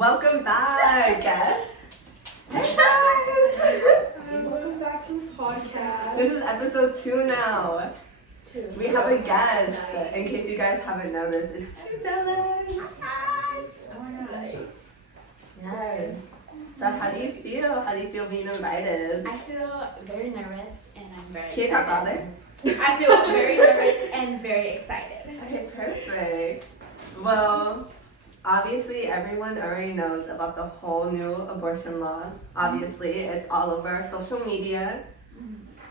Welcome back. Hey guys. Welcome back to the podcast. This is episode 2 now. We have a guest. In case you guys haven't noticed, it's Dallas. Yes. So how do you feel? How do you feel being invited? I feel very nervous and I'm very Can you talk louder? I feel very nervous and very excited. Okay, perfect. Well, obviously everyone already knows about the whole new abortion laws. Obviously, it's all over our social media.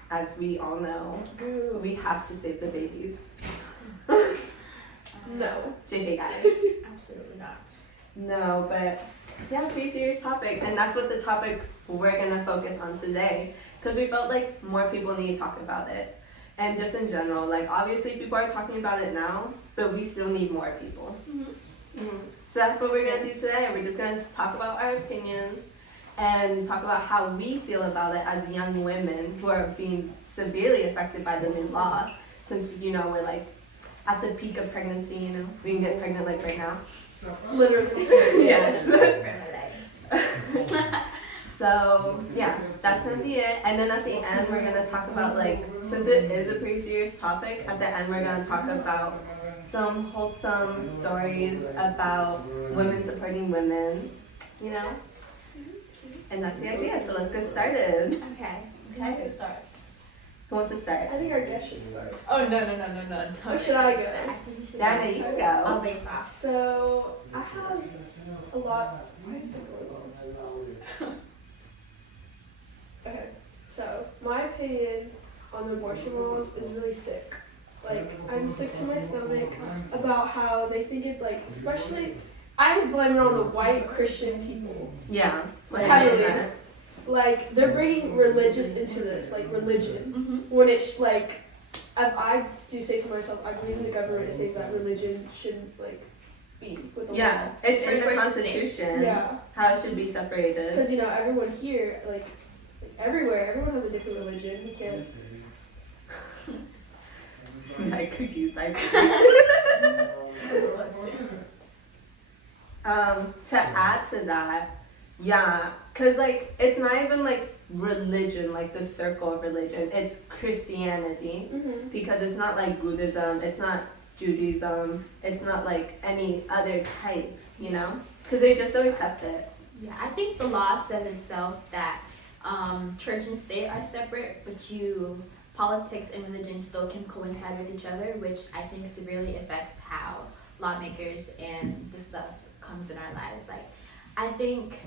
As we all know, we have to save the babies. No. JK guys. Absolutely not. No, but yeah, pretty serious topic. And that's what the topic we're going to focus on today. Because we felt like more people need to talk about it. And just in general, like obviously people are talking about it now, but we still need more people. So that's what we're going to do today. We're just going to talk about our opinions and talk about how we feel about it as young women who are being severely affected by the new law. Since, you know, we're like at the peak of pregnancy, you know, we can get pregnant like right now. Literally. Yes. For my legs. So yeah, that's gonna be it. And then at the end, we're gonna talk about, like, since it is a pretty serious topic, at the end we're gonna talk about some wholesome stories about women supporting women, you know? And that's the idea. So let's get started. Okay. Who wants to start? Who wants to start? I think our guest should start. Oh no. Or should I go? I think you should Dana, you can I'll go. base off. So, I have a lot. Why is it going on? Okay, so my opinion on the abortion laws is really sick. Like, I'm sick to my stomach about how they think it's like, especially, I blame it on the white Christian people. Yeah. Heavily. Like, they're bringing religious into this, like religion. Mm-hmm. When it's like, if I do say to myself, I believe in the government says that religion shouldn't like be with the Yeah, it's in the First Constitution. Yeah, How it should be separated. because you know everyone here, like everywhere, everyone has a different religion. You can't. Like cookies, like. To add to that, yeah, cause like it's not even like religion, like the circle of religion. It's Christianity, because it's not like Buddhism. It's not Judaism. It's not like any other type, you know, because they just don't accept it. Yeah, I think the law says itself that church and state are separate, but politics and religion still can coincide with each other, which I think severely affects how lawmakers and the stuff comes in our lives. Like, I think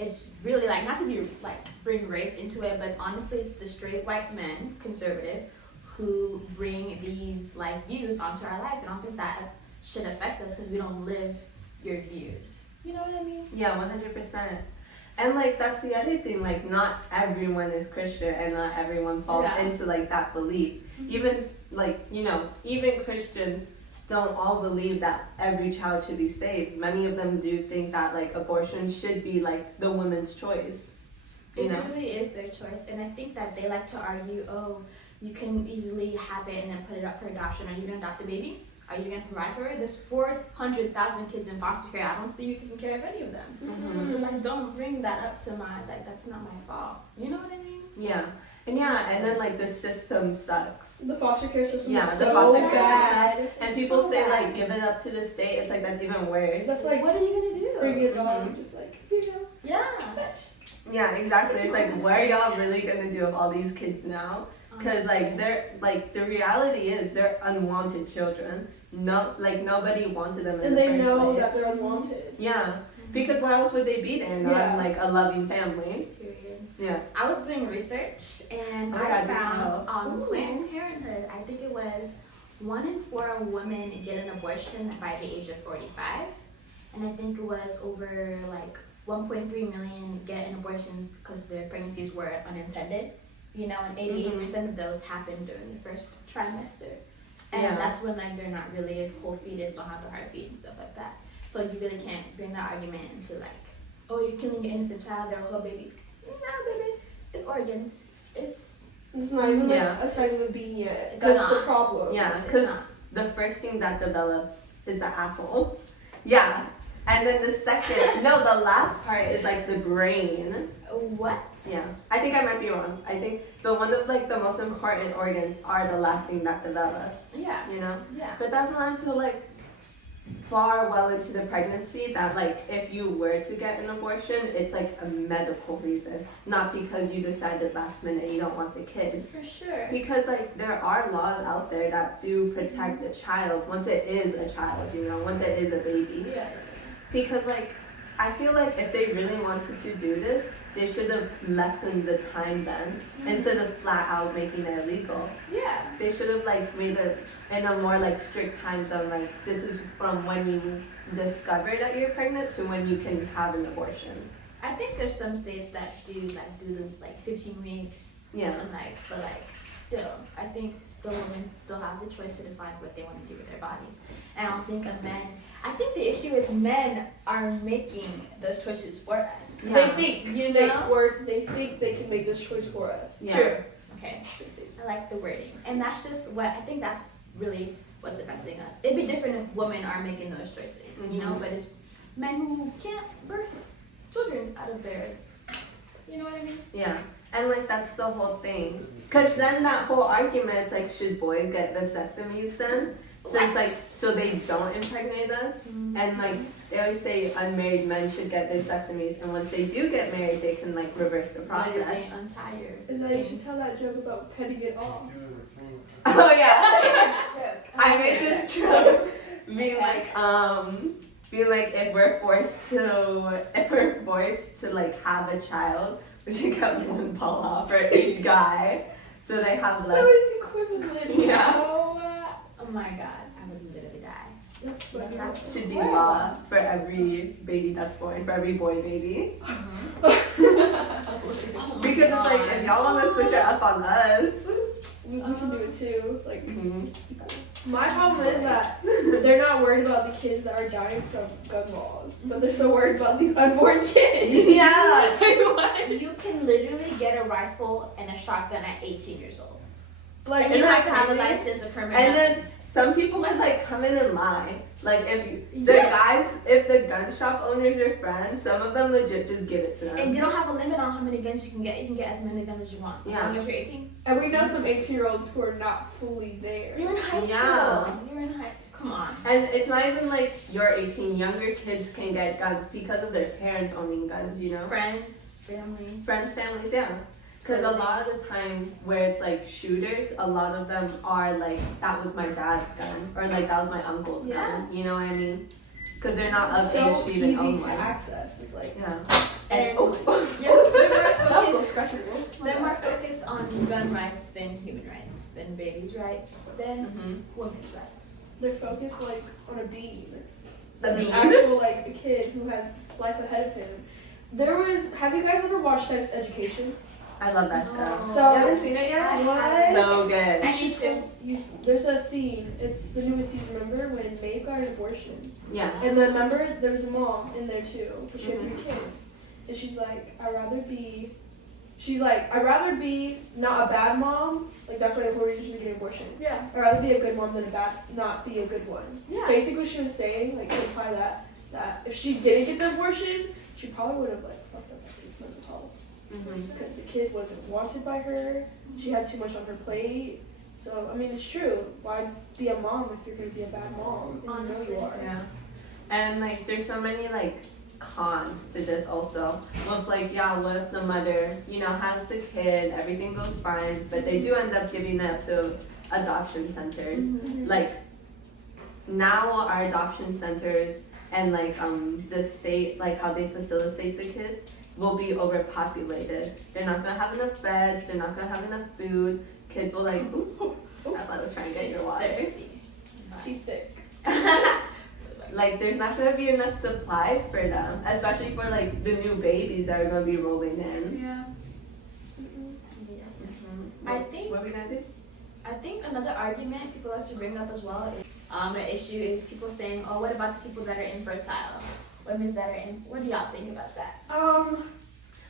it's really like, not to be like bring race into it, but it's honestly it's the straight white men, conservative, who bring these like views onto our lives, and I don't think that should affect us because we don't live your views. You know what I mean? Yeah, 100%. And like that's the other thing. Like not everyone is Christian, and not everyone falls into like that belief. Even like even Christians don't all believe that every child should be saved. Many of them do think that like abortion should be like the woman's choice. It really is their choice, and I think that they like to argue, oh, you can easily have it and then put it up for adoption. Are you gonna adopt the baby? Are you gonna provide for it? There's 400,000 kids in foster care. I don't see you taking care of any of them. So like, don't bring that up to my like. That's not my fault. You know what I mean? Yeah. And then like the system sucks. The foster care system Yeah, is the so foster care bad. system. And people say like give it up to the state. It's like that's even worse. That's like What are you gonna do? bringing a dog and just like, you know, Yeah. Yeah, exactly. It's like what are y'all really gonna do with all these kids now? Because like they're like the reality is they're unwanted children. No, like nobody wanted them in and the they first know place. that they're unwanted. Yeah, because why else would they be there? Not in like a loving family. Period. Yeah. I was doing research and Oh my I God, found Ooh. Planned Parenthood. I think it was 1 in 4 women get an abortion by the age of 45, and I think it was over like 1.3 million get an abortions because their pregnancies were unintended. You know, and 88% of those happened during the first trimester. And that's when like they're not really a whole fetus, don't have the heartbeat and stuff like that. So you really can't bring that argument into like, oh, you're killing an innocent child, they're a whole baby. No, baby, it's organs. It's not even like Yeah. a second of being yet. It's That's not. the problem. Yeah, It's because not. the first thing that develops is the asshole. Yeah, And then the last part is like the brain. What? Yeah, I think I might be wrong. I think one of like the most important organs are the last thing that develops. Yeah. You know, Yeah. but that's not until like far well into the pregnancy that like if you were to get an abortion, it's like a medical reason, not because you decided last minute you don't want the kid. For sure. Because like there are laws out there that do protect the child once it is a child, you know, once it is a baby. Yeah. Because like I feel like if they really wanted to do this, they should have lessened the time then instead of flat out making it illegal. Yeah. They should have like made it in a more like strict time zone. Like this is from when you discover that you're pregnant to when you can have an abortion. I think there's some states that do the 15 weeks. Yeah. And but still, I think women still have the choice to decide what they want to do with their bodies. And I don't think I think the issue is men are making those choices for us. Yeah. They think You know? they think they can make this choice for us. Yeah. True. Okay. I like the wording. And that's just what I think that's really what's affecting us. It'd be different if women are making those choices, you know, but it's men who can't birth children out of their, you know what I mean? Yeah. And like that's the whole thing. Cause then that whole argument, like, should boys get vasectomies then? Since like so they don't impregnate us, and like they always say unmarried men should get vasectomies, and once they do get married, they can like reverse the process. Literally untired. Is that you should tell that joke about cutting it off? Oh yeah, Joke. I made this joke. Being like if we're forced to like have a child, we should cut one ball off for each guy, so they have less. So it's equivalent. Yeah. Oh my god, I would literally die. That's funny. That's Should be law for every baby that's born, for every boy baby. Oh my Because it's like, God. if y'all want to switch it up on us. We can do it too. Like Mhm. my problem is that they're not worried about the kids that are dying from gun laws, but they're so worried about these unborn kids. Yeah. Like, what? You can literally get a rifle and a shotgun at 18 years old. Like, And you Isn't have to that have a crazy? license, a permit. And then some people would like come in and lie. Like if the Yes. guys, if the gun shop owners are friends, some of them legit just give it to them. And they don't have a limit on how many guns you can get. You can get as many guns as you want. As Yeah. long as you're 18. and we know some 18-year-olds who are not fully there. You're in high school. Yeah. You're in high Come on. And it's not even like you're 18. Younger kids can get guns because of their parents owning guns, you know? Friends, family. Friends, families, yeah. Because a lot of the time where it's like shooters, a lot of them are like, that was my dad's gun, or like that was my uncle's gun. You know what I mean? Because they're not of so age to even easy own to one. access. It's like Yeah. And oh. that was scratchable. They're more focused on gun rights than human rights, than babies' rights, than Mhm. women's rights. They're focused like on a being. The An bean. actual like a kid who has life ahead of him. Have you guys ever watched Sex Education? I love that show. Oh. So You haven't seen it yet? What? So good. I need to. There's a scene, it's the newest season, remember, when Maeve got an abortion. Yeah. And then remember, there was a mom in there too, but she had 3 kids. And she's like, I'd rather be not a bad mom, like that's why we're usually getting abortion. Yeah. I'd rather be a good mom than not be a good one. Yeah. Basically, she was saying, like, to imply that if she didn't get the abortion, she probably would have, like, fucked up her kid's mental health. Mhm. Because the kid wasn't wanted by her, she had too much on her plate. So, I mean, it's true. Why be a mom if you're going to be a bad mom? And Honestly, you know you are. Yeah. And like, there's so many like cons to this also. With like, yeah, what if the mother, you know, has the kid, everything goes fine, but they do end up giving it up to adoption centers. Mhm. Like, now our adoption centers and like the state, like how they facilitate the kids, will be overpopulated. They're not gonna have enough beds, they're not gonna have enough food. Kids will like, oops, I thought I was trying to get She's your water. thirsty. She's thick. Like, there's not gonna be enough supplies for them, especially for like the new babies that are gonna be rolling in. Yeah. I think- What are we gonna do? I think another argument people like to bring up as well is an issue is people saying, oh, what about the people that are infertile? Women that are in. What do y'all think about that?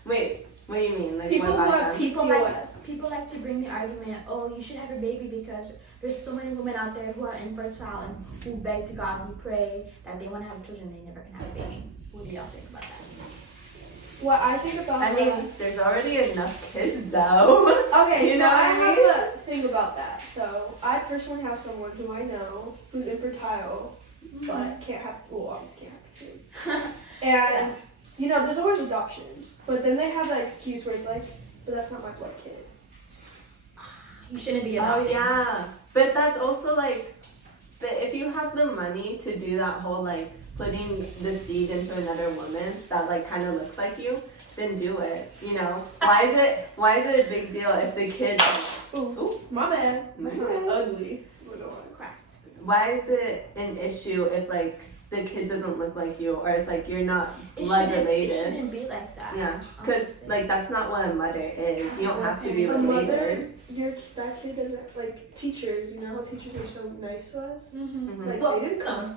Wait, What do you mean? Like People what who about have them? PCOS. People like to bring the argument, oh, you should have a baby because there's so many women out there who are infertile and who beg to God and pray that they want to have children and they never can have a baby. What do y'all think about that? What I think about I mean, there's already enough kids though. okay, You so know I what I have mean? a thing about that. So I personally have someone who I know who's infertile, but can't have, well, obviously can't have kids. And, you know, there's always adoption. But then they have that excuse where it's like, but that's not my blood kid. You shouldn't be Oh adopting. yeah, but that's also like, but if you have the money to do that whole like putting the seed into another woman that like kind of looks like you, then do it. You know, why is it a big deal if the kid? Ooh, my bad. That's not ugly. Cracked screen. Why is it an issue if like the kid doesn't look like you, or it's like you're not It blood shouldn't, related? it shouldn't be like that. Yeah, because honestly. like that's not what a mother is. You don't have to be A related. mother, that kid doesn't, like, teachers, you know how teachers are so nice to us? Mhm. Mhm. Like, Well, they didn't some.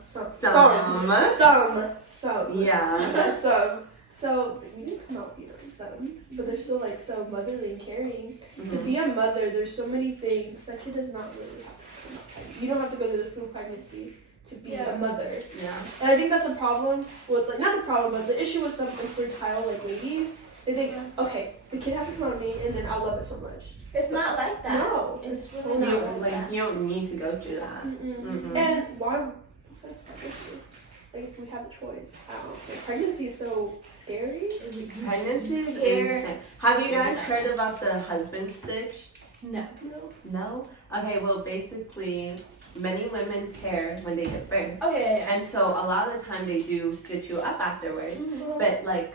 Some. Yeah. Some. So, we didn't come out, you know, them, but they're still, like, so motherly and caring. To Mhm. be a mother, there's so many things. That kid does not really have to come out. You don't have to go through the full pregnancy to be a mother. Yeah. And I think that's a problem with, like, not the problem, but the issue with some infertile, like, ladies. They think, okay, the kid has to come out of me, and then I'll love it so much. It's not like that. No, It's it's really so not You, like like that. you don't need to go through that. Mm-mm. And why? What's pregnancy? Like, if we had the choice, I don't know. Like, pregnancy is so scary. Pregnancy is Tear. insane. Have you guys heard about the husband stitch? No. No. No? Okay, well basically many women tear when they give birth. Oh yeah. And so a lot of the time they do stitch you up afterwards. Mhm. But like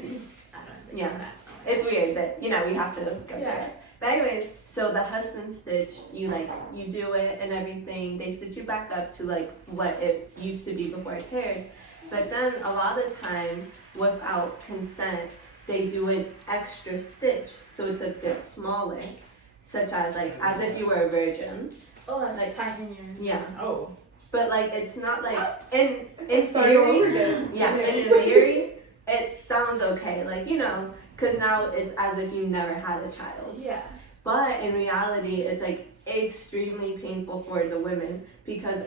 I don't think Yeah. that. it's weird, but you know, we have to go through Yeah. it. But anyways, so the husband stitch, you do it and everything. They stitch you back up to like what it used to be before it teared. But then a lot of the time, without consent, they do an extra stitch, so it's a bit smaller, such as like as if you were a virgin. Oh, like tighten your. Yeah. Oh. But like it's not like What? in It's starting all over theory. again. Yeah, Yeah, in it is. theory, it sounds okay. Like because now it's as if you never had a child. Yeah. But in reality, it's like extremely painful for the women because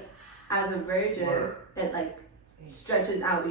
as a virgin, it like stretches out,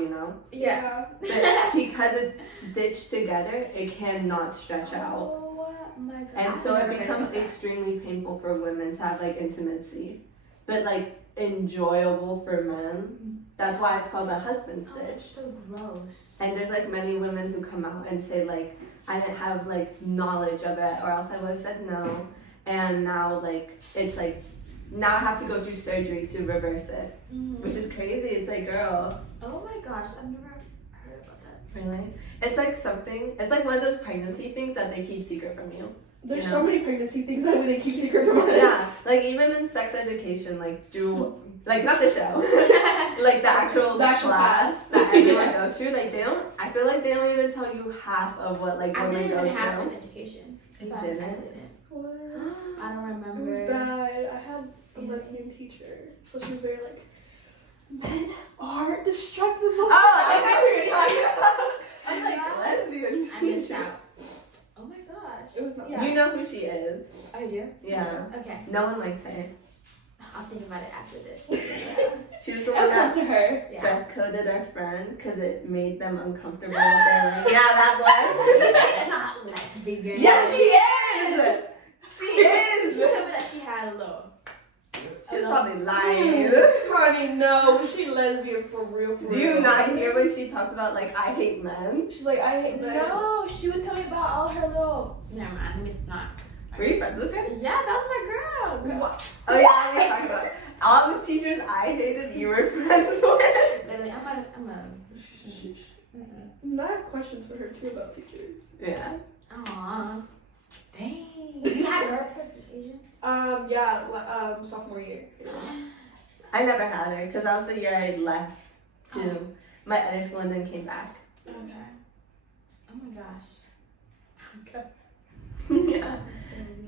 Yeah. But because it's stitched together, it cannot stretch out. Oh my god. And so I've it never heard becomes about that. extremely painful for women to have like intimacy. But like enjoyable for men. That's why it's called a husband Oh, that's stitch. so gross. And there's like many women who come out and say like, I didn't have like knowledge of it or else I would have said no. And now like, it's like, now I have to go through surgery to reverse it, which is crazy. It's like, girl, Oh my gosh, I've never heard about that. really? It's like something, it's like one of those pregnancy things that they keep secret from you. There's You so know? many pregnancy things that they keep secret from us. Yeah, like even in sex education, like through, like not the show, like the actual class class. that everyone goes through, like they don't, I feel like they don't even tell you half of what like I women didn't go even have through. sex education. You I didn't? didn't. What? I don't It was remember. bad. I had a lesbian teacher, so she was very like, men are destructible. Oh, I know who you're talking about. I'm like, lesbian I missed teacher. out. Oh my gosh. It was not. Yeah. You know who she is. I do? Yeah. Okay. No one likes her. I'll think about it after this. She was the I'll one come that to her. Yeah. dress coded our friend because it made them uncomfortable with their like, yeah, that one. She's not lesbian. Yeah, she is! She is! She told me that she had a little. She's probably lying. Honey, no, she lesbian for real. For Do you real. not hear when she talks about like I hate men? She's like, I hate men. No, she would tell me about all her little. Never mind, let me not. Were you friends with her? Yeah, that's my girl. What? Oh yeah, we talked about it. All the teachers I hated, you were friends with. Literally, I'm a. I have questions for her too about teachers. Yeah. Aww. Dang. You had her presentation? Yeah, sophomore year. I never had her because that was the year I left to my other school and then came back. Okay. Oh my gosh. Okay. Yeah.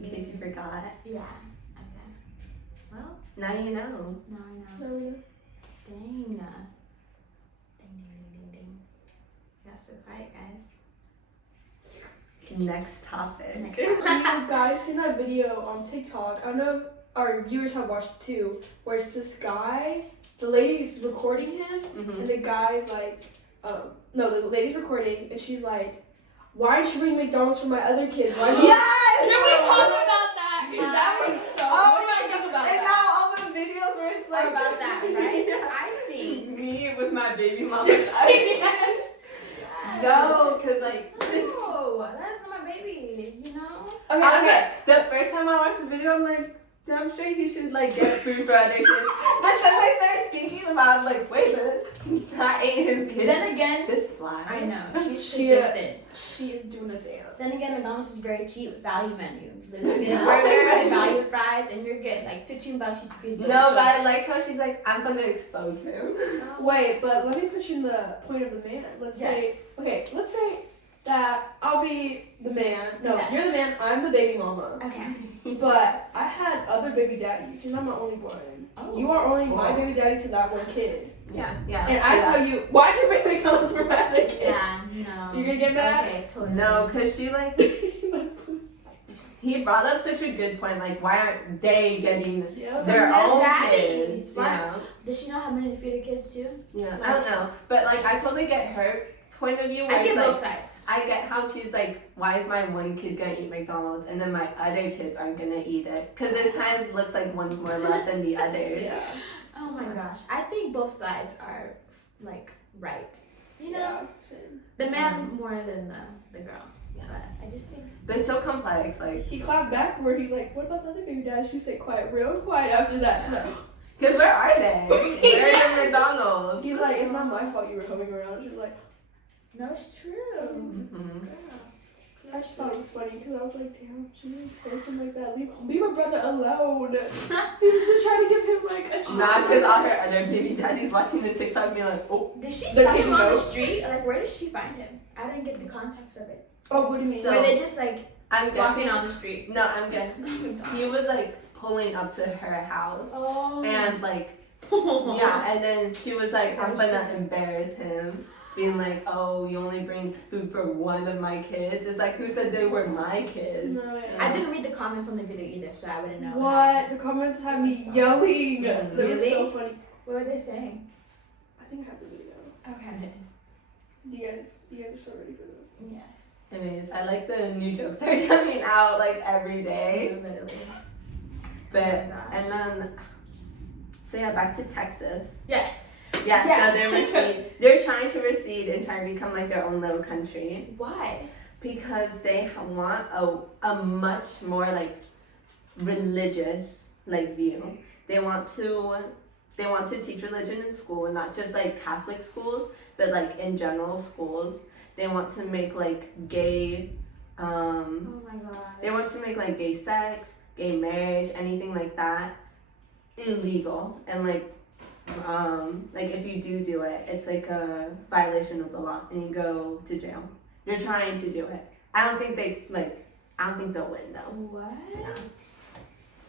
In case you forgot. Yeah. Okay. Well, Now you know. now I know. No, no. Dang. Ding, ding, ding, ding, ding. You got so quiet, guys. Next topic. Next You guys seen that video on TikTok? I don't know if our viewers have watched it too, where it's this guy, the lady's recording him, Mhm. and the guy's like, no, the lady's recording, and she's like, why did you bring McDonald's for my other kids? Why did you? Yes! Can we talk about that? Because that was so. Oh what my do you think about And that? now all the videos where it's like about that, right? Yeah. I think. Me with my baby mama. No, cause like No, that is not my baby. You know. Okay. the first time I watched the video, I'm like, I'm sure he should like get food for other kids. But then I started thinking about like, wait a minute, that ain't his kid. Then again, This fly. I know she's She- persistent. She is doing a dance. Then again, McDonald's is very cheap, value menu. You literally get a burger, value fries, and you're good. Like $15, you can feed those No, but I children. like how she's like, I'm gonna expose him. Wait, but let me put you in the point of the man. Let's say that I'll be the man. No, Okay. you're the man. I'm the baby mama. Okay. But I had other baby daddies. You're not my only one. Oh. You are only my Wow. baby daddy to that one kid. Yeah, yeah. And I yeah. tell you, why'd you bring McDonald's for my other kid? Yeah, no. You're gonna get mad? Okay, totally. No, cause she like That's cool. he brought up such a good point. Like, why aren't they getting Yeah. From their their own daddies, kids? You right? know? Does she know how many to feed her kids too? Yeah, I don't know, but like I totally get her point of view. Where I get it's like, both sides. I get how she's like, why is my one kid gonna eat McDonald's and then my other kids aren't gonna eat it? Because it kind of looks like one's more left than the others. Yeah. Oh my gosh, I think both sides are like right. You know, Yeah. Same. the man more than the girl. Yeah. But I just think. But it's so complex. Like, He clapped back where he's like, what about the other baby dad? She said quiet, real quiet after that. She's like, because where are they? Where's the McDonald's? he's like, it's not my fault you were coming around. She's like, No, it's true. Mhm. I just thought it was funny because I was like, damn, she didn't expose him like that. Leave my brother alone. He was just trying to give him like a chance. Not because all her other baby daddies watching the TikTok being like, oh. Did she The spot kid him on the knows. street? Like, where did she find him? I didn't get the context of it. Oh, what do you mean? So- Were they just like I'm walking guessing. on the street? No, I'm guessing. He was like pulling up to her house. Oh. And like, yeah, and then she was like, I'm gonna embarrass him. Being like, oh, you only bring food for one of my kids. It's like, who said they were my kids? No, yeah. I didn't read the comments on the video either, so I wouldn't know. What? The comments had me yelling. Mm. They were so Really? funny. What were they saying? I think I have the video. Okay. You guys are so ready for this. Yes. Anyways, I like the new jokes that are coming out like every day. Literally. But, Oh my gosh. and then, so yeah, back to Texas. Yes. Yeah, Yeah. so they're trying to recede and trying to become like their own little country. Why? Because they want a much more like religious like view. They want to teach religion in school, and not just like Catholic schools, but like in general schools. They want to make like gay Oh my god. they want to make like gay sex, gay marriage, anything like that illegal, and like if you do it, it's like a violation of the law and you go to jail. They're trying to do it. I don't think they'll win though. What?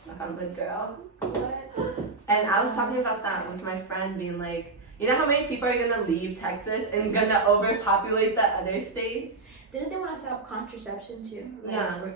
Knock on wood, girl. What? And I was talking about that with my friend, being like, you know how many people are gonna leave Texas and gonna overpopulate the other states? Didn't they want to set up contraception too? Like, Yeah. I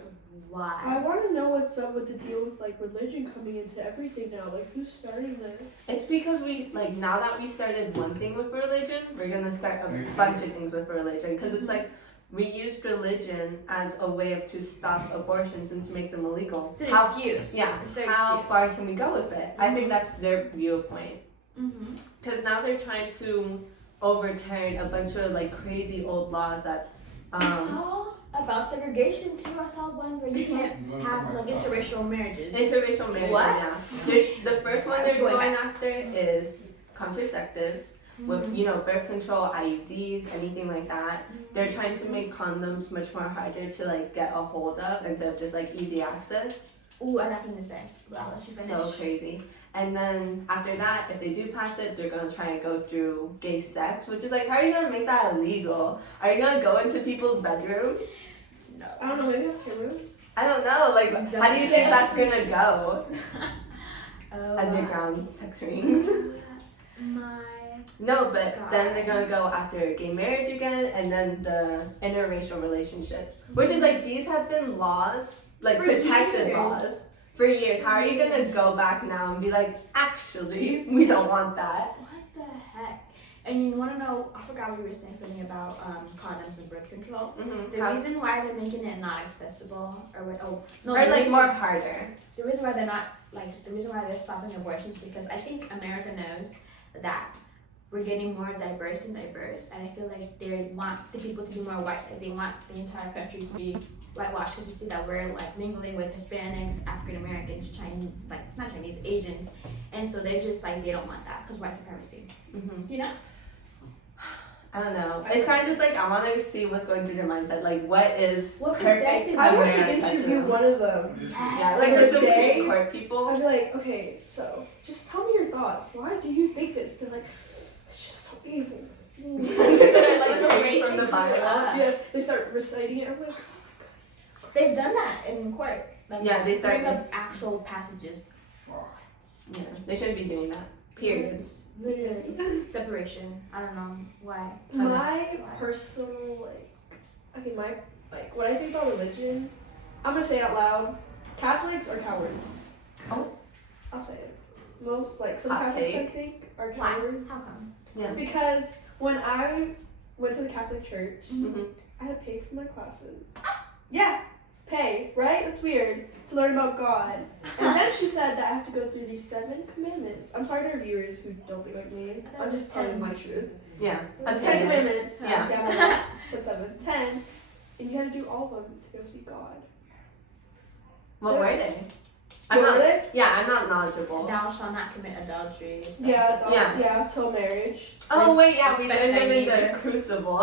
Why? want to know what's up with the deal with like religion coming into everything now. Like, who's starting this? It's because we, like, now that we started one thing with religion, we're gonna start a bunch of things with religion. Because it's like, we used religion as a way to stop abortions and to make them illegal. It's an excuse. Yeah, It's their how excuse. far can we go with it? I think that's their viewpoint. Mm-hmm. Because now they're trying to overturn a bunch of, like, crazy old laws that, I saw about segregation too. I saw one where you can't have like interracial marriages. interracial marriage. What? Yeah. The first one they're Going going back. after is contraceptives. With birth control, IUDs, anything like that. They're trying to make condoms much more harder to like get a hold of instead of just like easy access. Ooh, I got something to say. Well, let you finish. So crazy. And then after that, if they do pass it, they're gonna try and go through gay sex, which is like, how are you gonna make that illegal? Are you gonna go into people's bedrooms? No. I don't know. Maybe have cameras. I don't know. Like, how do you think that's gonna go? Oh, Underground sex rings. My No, but God. then they're gonna go after gay marriage again, and then the interracial relationship, which is like these have been laws, like For protected years. laws for years. How are you gonna go back now and be like, actually, we don't want that? What the heck? And you want to know? I forgot we were saying something about condoms and birth control. Mm-hmm. The reason why they're making it not accessible, or what? Oh no, or the like reason- more harder. The reason why they're not the reason why they're stopping abortions is because I think America knows that we're getting more diverse, and I feel like they want the people to be more white. Like they want the entire country to be whitewashed, because you see that we're like mingling with Hispanics, African Americans, Chinese, like not Chinese, Asians, and so they're just like they don't want that because white supremacy. Mm-hmm. You know? I don't know. It's kind of just like I want to see what's going through their mindset. Like, what is What perfect possesses I want to America interview them? one of them. Yeah, like Like the they- Supreme Court people. I'd be like, okay, so just tell me your thoughts. Why do you think this? They're like, it's just so evil. They're like Like, reading from the Bible. Yes, they start reciting it. I'm like, oh They've done that in court. Like, Yeah, they start bring up actual passages. Yeah, they shouldn't be doing that. Period. Literally separation. I don't know why. my God. My personal what I think about religion, I'm gonna say it out loud. Catholics are cowards. Oh. I'll say it. Most some Hot Catholics take. I think are Why? cowards. How come? Yeah. Because when I went to the Catholic Church, Mm-hmm. I had to pay for my classes. Yeah, pay, right? That's weird, to learn about God. And then she said that I have to go through these 7 commandments. I'm sorry to our viewers who don't think like me. I'm just telling you my truth. Yeah. 10 commandments. Yeah. Yeah, said 7. 10. And you had to do all of them to go see God. What were they? What were they? Yeah, I'm not knowledgeable. Thou shalt not commit adultery. stuff Yeah, like that. Yeah. till marriage. Oh wait, yeah, we Respect learned thy them in the neighbor. Crucible.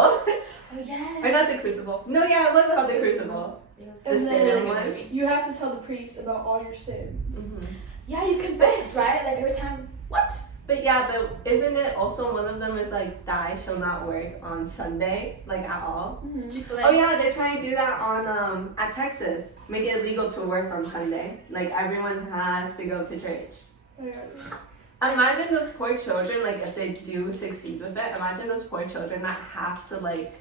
Oh yes. Or not the Crucible. No, yeah, it was called the Crucible. It was The And Salem then one. movie. you have to tell the priest about all your sins. Mm-hmm. Yeah, you confess, right? Like every time. What? But yeah, but isn't it also one of them is like thou shall not work on Sunday, like at all? Mm-hmm. Chick-fil-A. Oh yeah, they're trying to do that on at Texas. Make it illegal to work on Sunday. Like everyone has to go to church. Imagine those poor children, like if they do succeed with it, imagine those poor children that have to like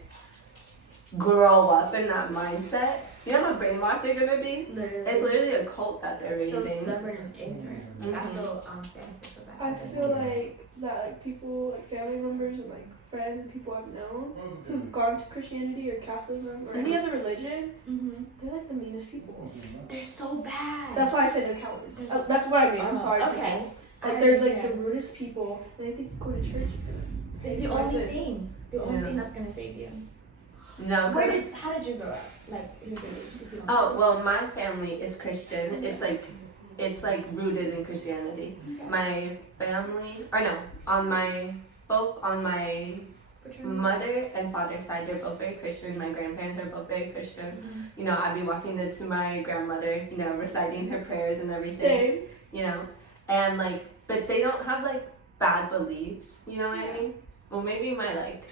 grow up in that mindset. You know how brainwashed they're gonna be? Literally. It's literally a cult that they're so raising. stubborn and ignorant. Like I feel honestly, I feel so bad. I feel like that people, like family members and like friends and people I've known who've gone to Christianity or Catholicism or any other religion, Mm-hmm. they're like the meanest people. They're so bad. That's why I say they're cowards. That's what I mean. I'm sorry. Okay. People. Like there's like the rudest people, and they think going to church is gonna. It's pay the for my only sins. thing. The only Yeah. thing that's gonna save you. No. How did you grow up? Like your beliefs, if you don't Oh mind. well, my family is Christian. It's like rooted in Christianity. Okay. My family, or no, on my Fraternity. mother and father's side, they're both very Christian. My grandparents are both very Christian. You know, I'd be walking into my grandmother, you know, reciting her prayers and everything. Same. You know, and like, but they don't have like bad beliefs. You know what I mean? Well, maybe my like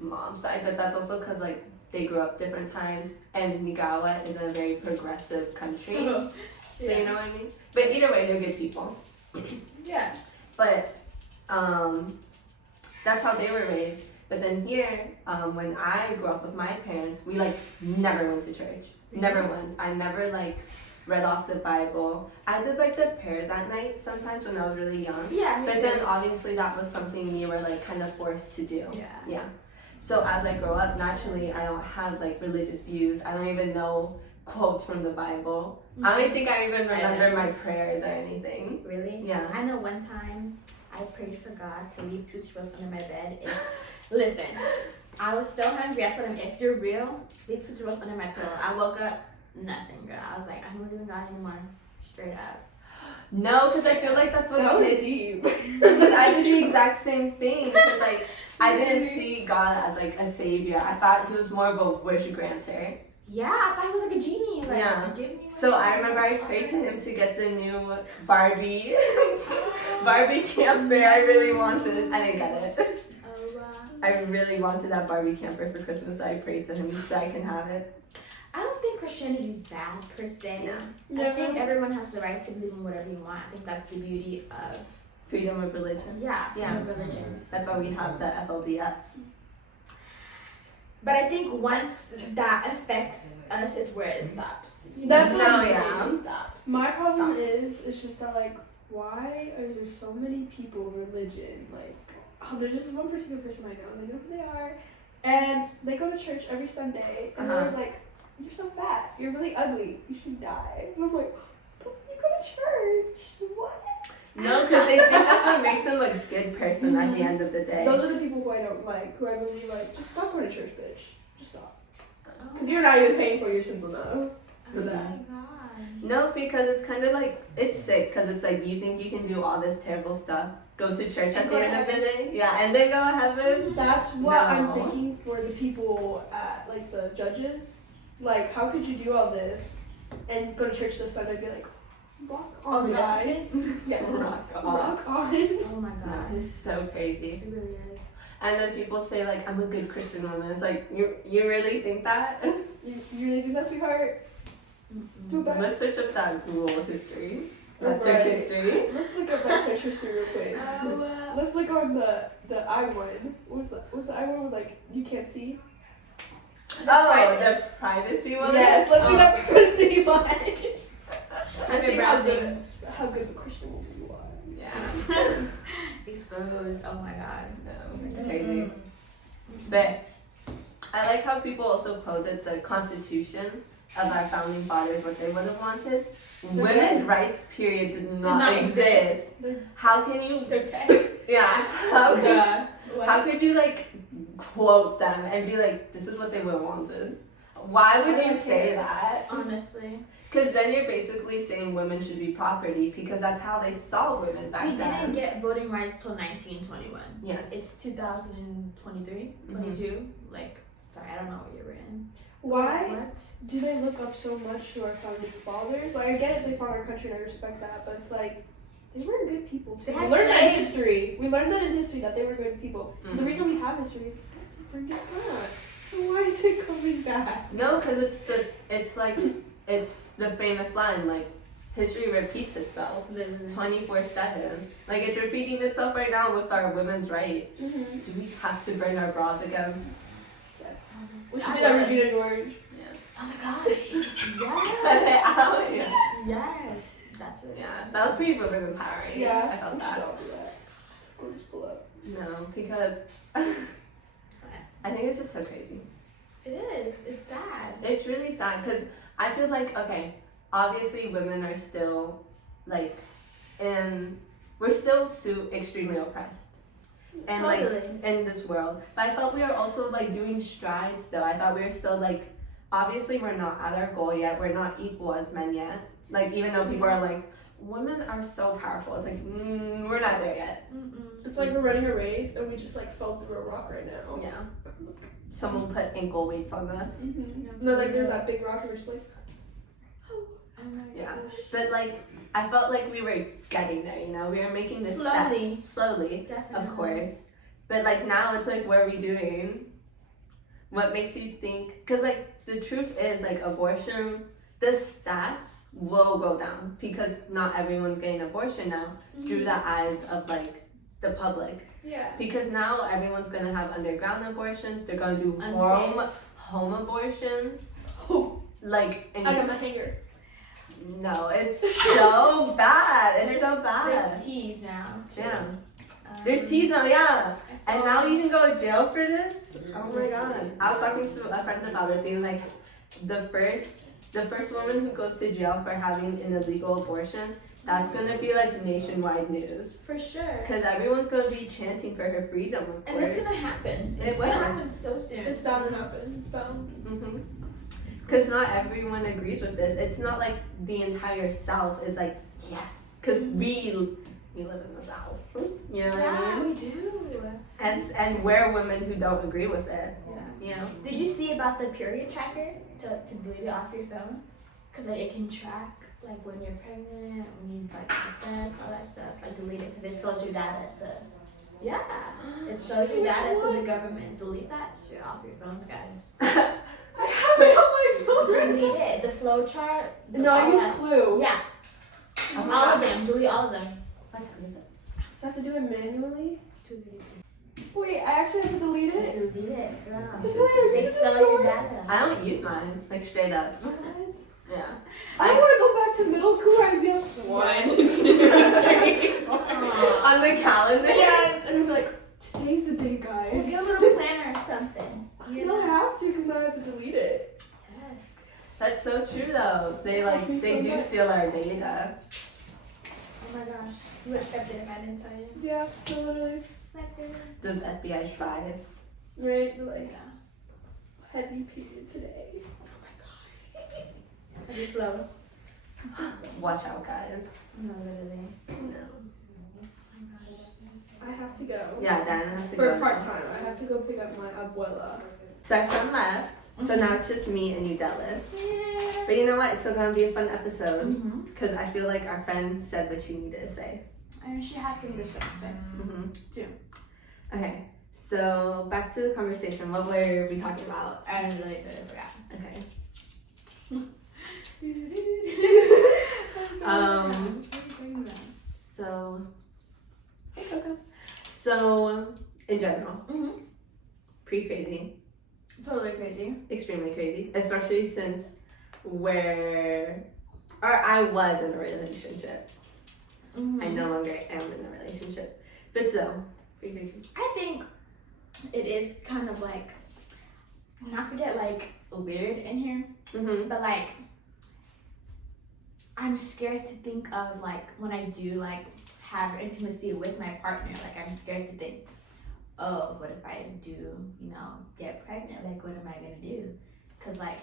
mom's side, but that's also because like they grew up different times, and Nicaragua is a very progressive country. So you know what I mean? But either way, they're good people. Yeah. But that's how they were raised. But then here, when I grew up with my parents, we like never went to church. Never once. I never like read off the Bible. I did like the prayers at night sometimes when I was really young. Yeah. Me But too. then obviously that was something you were like kind of forced to do. Yeah. Yeah. So as I grow up, naturally I don't have like religious views. I don't even know quotes from the Bible. I don't think I even remember my prayers or anything. Really? Yeah. I know one time I prayed for God to leave Tootsie Rolls under my bed. Listen, I was so hungry. I told him, if you're real, leave Tootsie Rolls under my pillow. I woke up, nothing, girl. I was like, I don't believe in God anymore. Straight up. No, because I feel like that's what That was kids deep. Because I did the exact same thing. Because like I didn't see God as like a savior. I thought he was more of a wish granter. Yeah, I thought he was like a genie. Like, Yeah. give me my So I money. remember I prayed to him to get the new Barbie camper. I really wanted. I didn't get it. Oh, wow. I really wanted that Barbie camper for Christmas. So I prayed to him so I can have it. I don't think Christianity is bad per se. No. I think everyone has the right to believe in whatever you want. I think that's the beauty of Freedom of religion. Yeah, Yeah. of religion. That's why we have the FLDS. But I think once that affects us is where it stops. That's what No, I'm yeah. saying. It stops. My problem Stop. is, it's just that, like, why is there so many people in religion? Like, oh, there's just one particular person I know, and they know who they are, and they go to church every Sunday, and they're always like, you're so fat, you're really ugly, you should die. And I'm like, but you go to church, what? No, because they think that's what makes them a good person at the end of the day. Those are the people who I don't like, who I believe, like, just stop going to church, bitch. Just stop. Because you're not even paying for your sins enough for Oh that. my god. No, because it's kind of like, it's sick, because it's like, you think you can do all this terrible stuff, go to church at go the to end of the day, yeah, and then go to heaven. That's what I'm No. thinking for the people at, like, the judges. Like, how could you do all this and go to church this Sunday and be like, rock on, Oh, the guys. justices? Yes. Rock on. Rock on. Oh my No, god. it's so crazy. It really is. And then people say like, I'm a good Christian woman. It's like, you really think that? You really think that, sweetheart? Do it back. Let's search up that Google history. Let's Right. search history. Let's look up that search history real quick. Let's look on the I one. What's the I one with, like, you can't see? Oh, the privacy one? Yes, let's see that privacy one. I've Let's been see how browsing. good, how good of a Christian woman you are. Yeah. Exposed. Oh my god. No, it's crazy. But I like how people also quoted the Constitution of our founding fathers, what they would have wanted. Women's rights, period, did not exist. How can you? Yeah. How could you like quote them and be like, this is what they would have wanted? Why would you say that? Honestly. Because then you're basically saying women should be property because that's how they saw women back We then. didn't get voting rights till 1921. Yes. It's 2023, 22. Like, sorry, I don't know what year we're in. Why What? do they look up so much to our founding fathers? Like, I get it, they found our country and I respect that, but it's like, they were good people too. They We had learned that in slaves. history. We learned that in history that they were good people. Mhm. The reason we have history is to bring it back. So why is it coming back? No, because it's the famous line, like, history repeats itself Literally. 24/7. Like, it's repeating itself right now with our women's rights. Mm-hmm. Do we have to burn our bras again? Yes. We should I do that, would. Regina George. Yeah. Oh my gosh. Yes. Oh, yeah. Yes. That's what it Yeah, is. that was pretty women empowering. Yeah, I felt we should that. all do that. Let's go just pull up. No, because I think it's just so crazy. It is. It's sad. It's really sad because I feel like, okay, obviously women are still like, we're still extremely oppressed. And Totally. like in this world. But I felt we were also like doing strides still. I thought we were still like, obviously we're not at our goal yet. We're not equal as men yet. Like even though people are like, women are so powerful. It's like, we're not there yet. It's like we're running a race and we just like fell through a rock right now. Yeah. Someone put ankle weights on us. Mm-hmm. No, like there's that big rock and we're just like, Oh my Yeah. gosh. But like, I felt like we were getting there, you know? We were making the Slowly. steps. Slowly. Definitely. Of course. But like now it's like, what are we doing? What makes you think? Because like the truth is like abortion, the stats will go down because not everyone's getting abortion now through the eyes of like the public. yeah. Because now everyone's gonna have underground abortions. They're gonna do Unsafe. home abortions. Like and I got my hanger. no, it's so bad. It's so bad. There's teas now. Yeah. Um, There's teas now, yeah. I And saw- now you can go to jail for this? Oh my god. I was talking to a friend about it, being like, the first woman who goes to jail for having an illegal abortion, that's gonna be like nationwide news. For sure. Because everyone's gonna be chanting for her freedom, of And course. it's gonna happen. It It's will. gonna happen so soon. It's bound to happen. It's bound. Because not everyone agrees with this. It's not like the entire South is like, yes. Because we live in the South. You know what I Yeah, mean? we do. And we're women who don't agree with it. Yeah. You know? Did you see about the period tracker to delete it off your phone? Because like, it can track like when you're pregnant, when you like have sex, all that stuff. Like delete it because it sells your data to. Yeah, it sells your data to the government. Delete that shit off your phones, guys. I have it on my phone. Delete it. The flow chart. No, I use Clue. Yeah. Oh my All God. of them. Delete all of them. What time is it? I have to do it manually? 233. Wait, I actually have to delete it? Delete it. Yeah. Is that They sell your data. I don't use mine, like straight up. What? Yeah. I don't want to go back to middle school where I'd be like 1, 2, 3, 4. On the calendar? Yes, and I'd be like, today's the day, guys. Maybe a little planner or something. You don't have to because now I have to delete it. Yes. That's so true though. They do steal our data. Oh my gosh. You wish I did if I didn't tell you. Yeah, totally. Lifesaver. Those FBI spies. Right, like, Yeah. heavy period today. Heavy flow. Watch out, guys. No, literally. No. I have to go. Yeah, Diana has to For go. part time, I have to go pick up my abuela. So our friend left. So now it's just me and you, Dallas. But you know what? It's still gonna be a fun episode Mm-hmm. because I feel like our friend said what she needed to say. And she has some good stuff to say. Mm-hmm. Too. Okay. So back to the conversation. What were we talking about? I really totally forgot. Okay. So. Hey, Coco. So in general, Mm-hmm. pretty crazy. Totally crazy. Extremely crazy, especially since I was in a relationship. Mm-hmm. I no longer am in a relationship, but still, pretty crazy. I think it is kind of like, not to get like weird in here, Mm-hmm. but like, I'm scared to think of like when I do like have intimacy with my partner, like I'm scared to think, oh, what if I do, you know, get pregnant? Like, what am I gonna do? Cause like,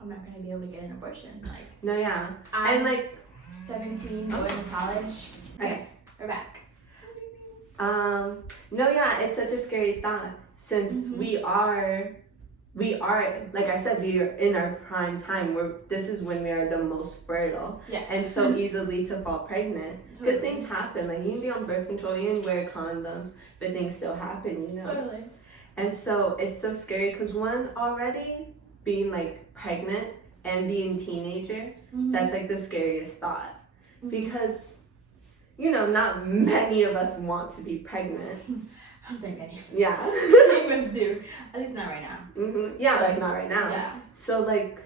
I'm not gonna be able to get an abortion. Like, No, yeah, I'm and like, 17, going to college. okay. We're back. No, yeah, it's such a scary thought since Mhm. we are, like I said, we are in our prime time. This is when we are the most fertile Yeah. and so easily to fall pregnant because Totally. things happen. Like you can be on birth control, you can wear condoms, but things still happen, you know. Totally. And so it's so scary because one, already being like pregnant and being teenager, Mhm. that's like the scariest thought Mhm. because, you know, not many of us want to be pregnant. I don't think any Yeah. humans do. At least not right now. Yeah, like not right now. Yeah. So like,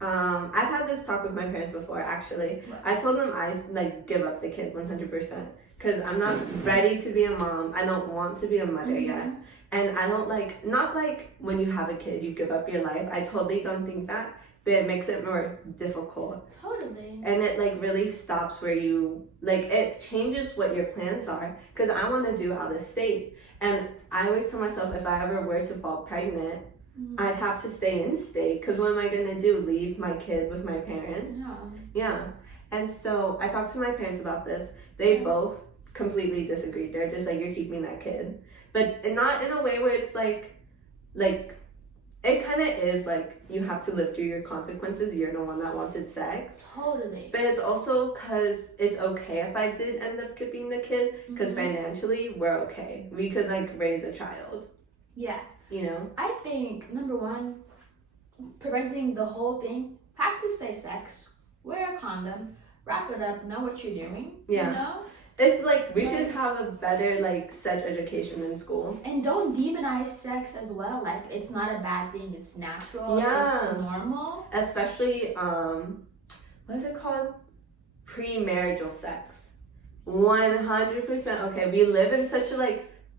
I've had this talk with my parents before. Actually, I told them I like give up the kid 100% because I'm not ready to be a mom. I don't want to be a mother Mhm. yet, and I don't like not like when you have a kid you give up your life. I totally don't think that, but it makes it more difficult. Totally. And it like really stops where you like it changes what your plans are because I want to do out of state and I always tell myself if I ever were to fall pregnant Mhm. I'd have to stay in state because what am I gonna do, leave my kid with my parents? No. Yeah. And so I talked to my parents about this. They Yeah. both completely disagreed. They're just like, you're keeping that kid, but not in a way where it's like it kind of is like you have to live through your consequences. You're the one that wanted sex. Totally. But it's also because it's okay if I did end up keeping the kid because Mhm. financially we're okay. We could like raise a child, Yeah. you know? I think number one, preventing the whole thing. Practice safe sex. Wear a condom. Wrap it up. Know what you're doing. Yeah. You know. It's like we should have a better like sex education in school. And don't demonize sex as well. Like it's not a bad thing. It's natural. Yeah. It's normal. Especially what is it called? Premarital sex. 100% okay. We live in such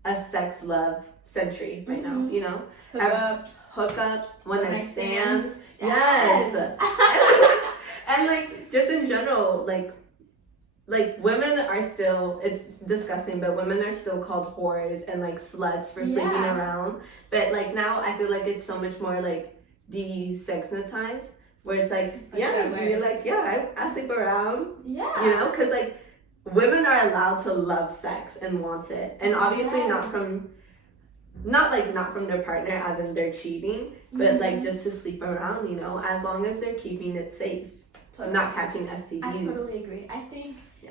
a sex love century right now, Mhm. you know? Hookups. Hookups, one night One-night stands. stands. Yes. And like just in general, like women are still, it's disgusting, but women are still called whores and like sluts for sleeping Yeah. around. But like now I feel like it's so much more like desexualized where it's like, Like yeah, that way. you're like, yeah, I sleep around, Yeah. you know, because like women are allowed to love sex and want it. And obviously Yes. not from their partner as in they're cheating, but Mhm. like just to sleep around, you know, as long as they're keeping it safe, Totally. not catching STDs. I totally agree. I think Yeah.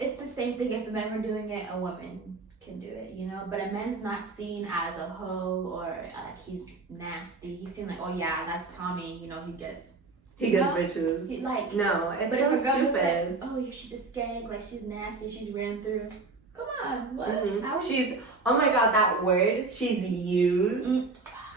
it's the same thing if the men were doing it, a woman can do it, you know? But a man's not seen as a hoe or like he's nasty. He's seen like, oh yeah, that's Tommy, you know, he He gets bitches. He, like, No, it's but so if a girl was stupid. like, oh, she's a skank, like she's nasty, she's ran through. Come on, what? Mhm. She's, oh my god, that word she's used.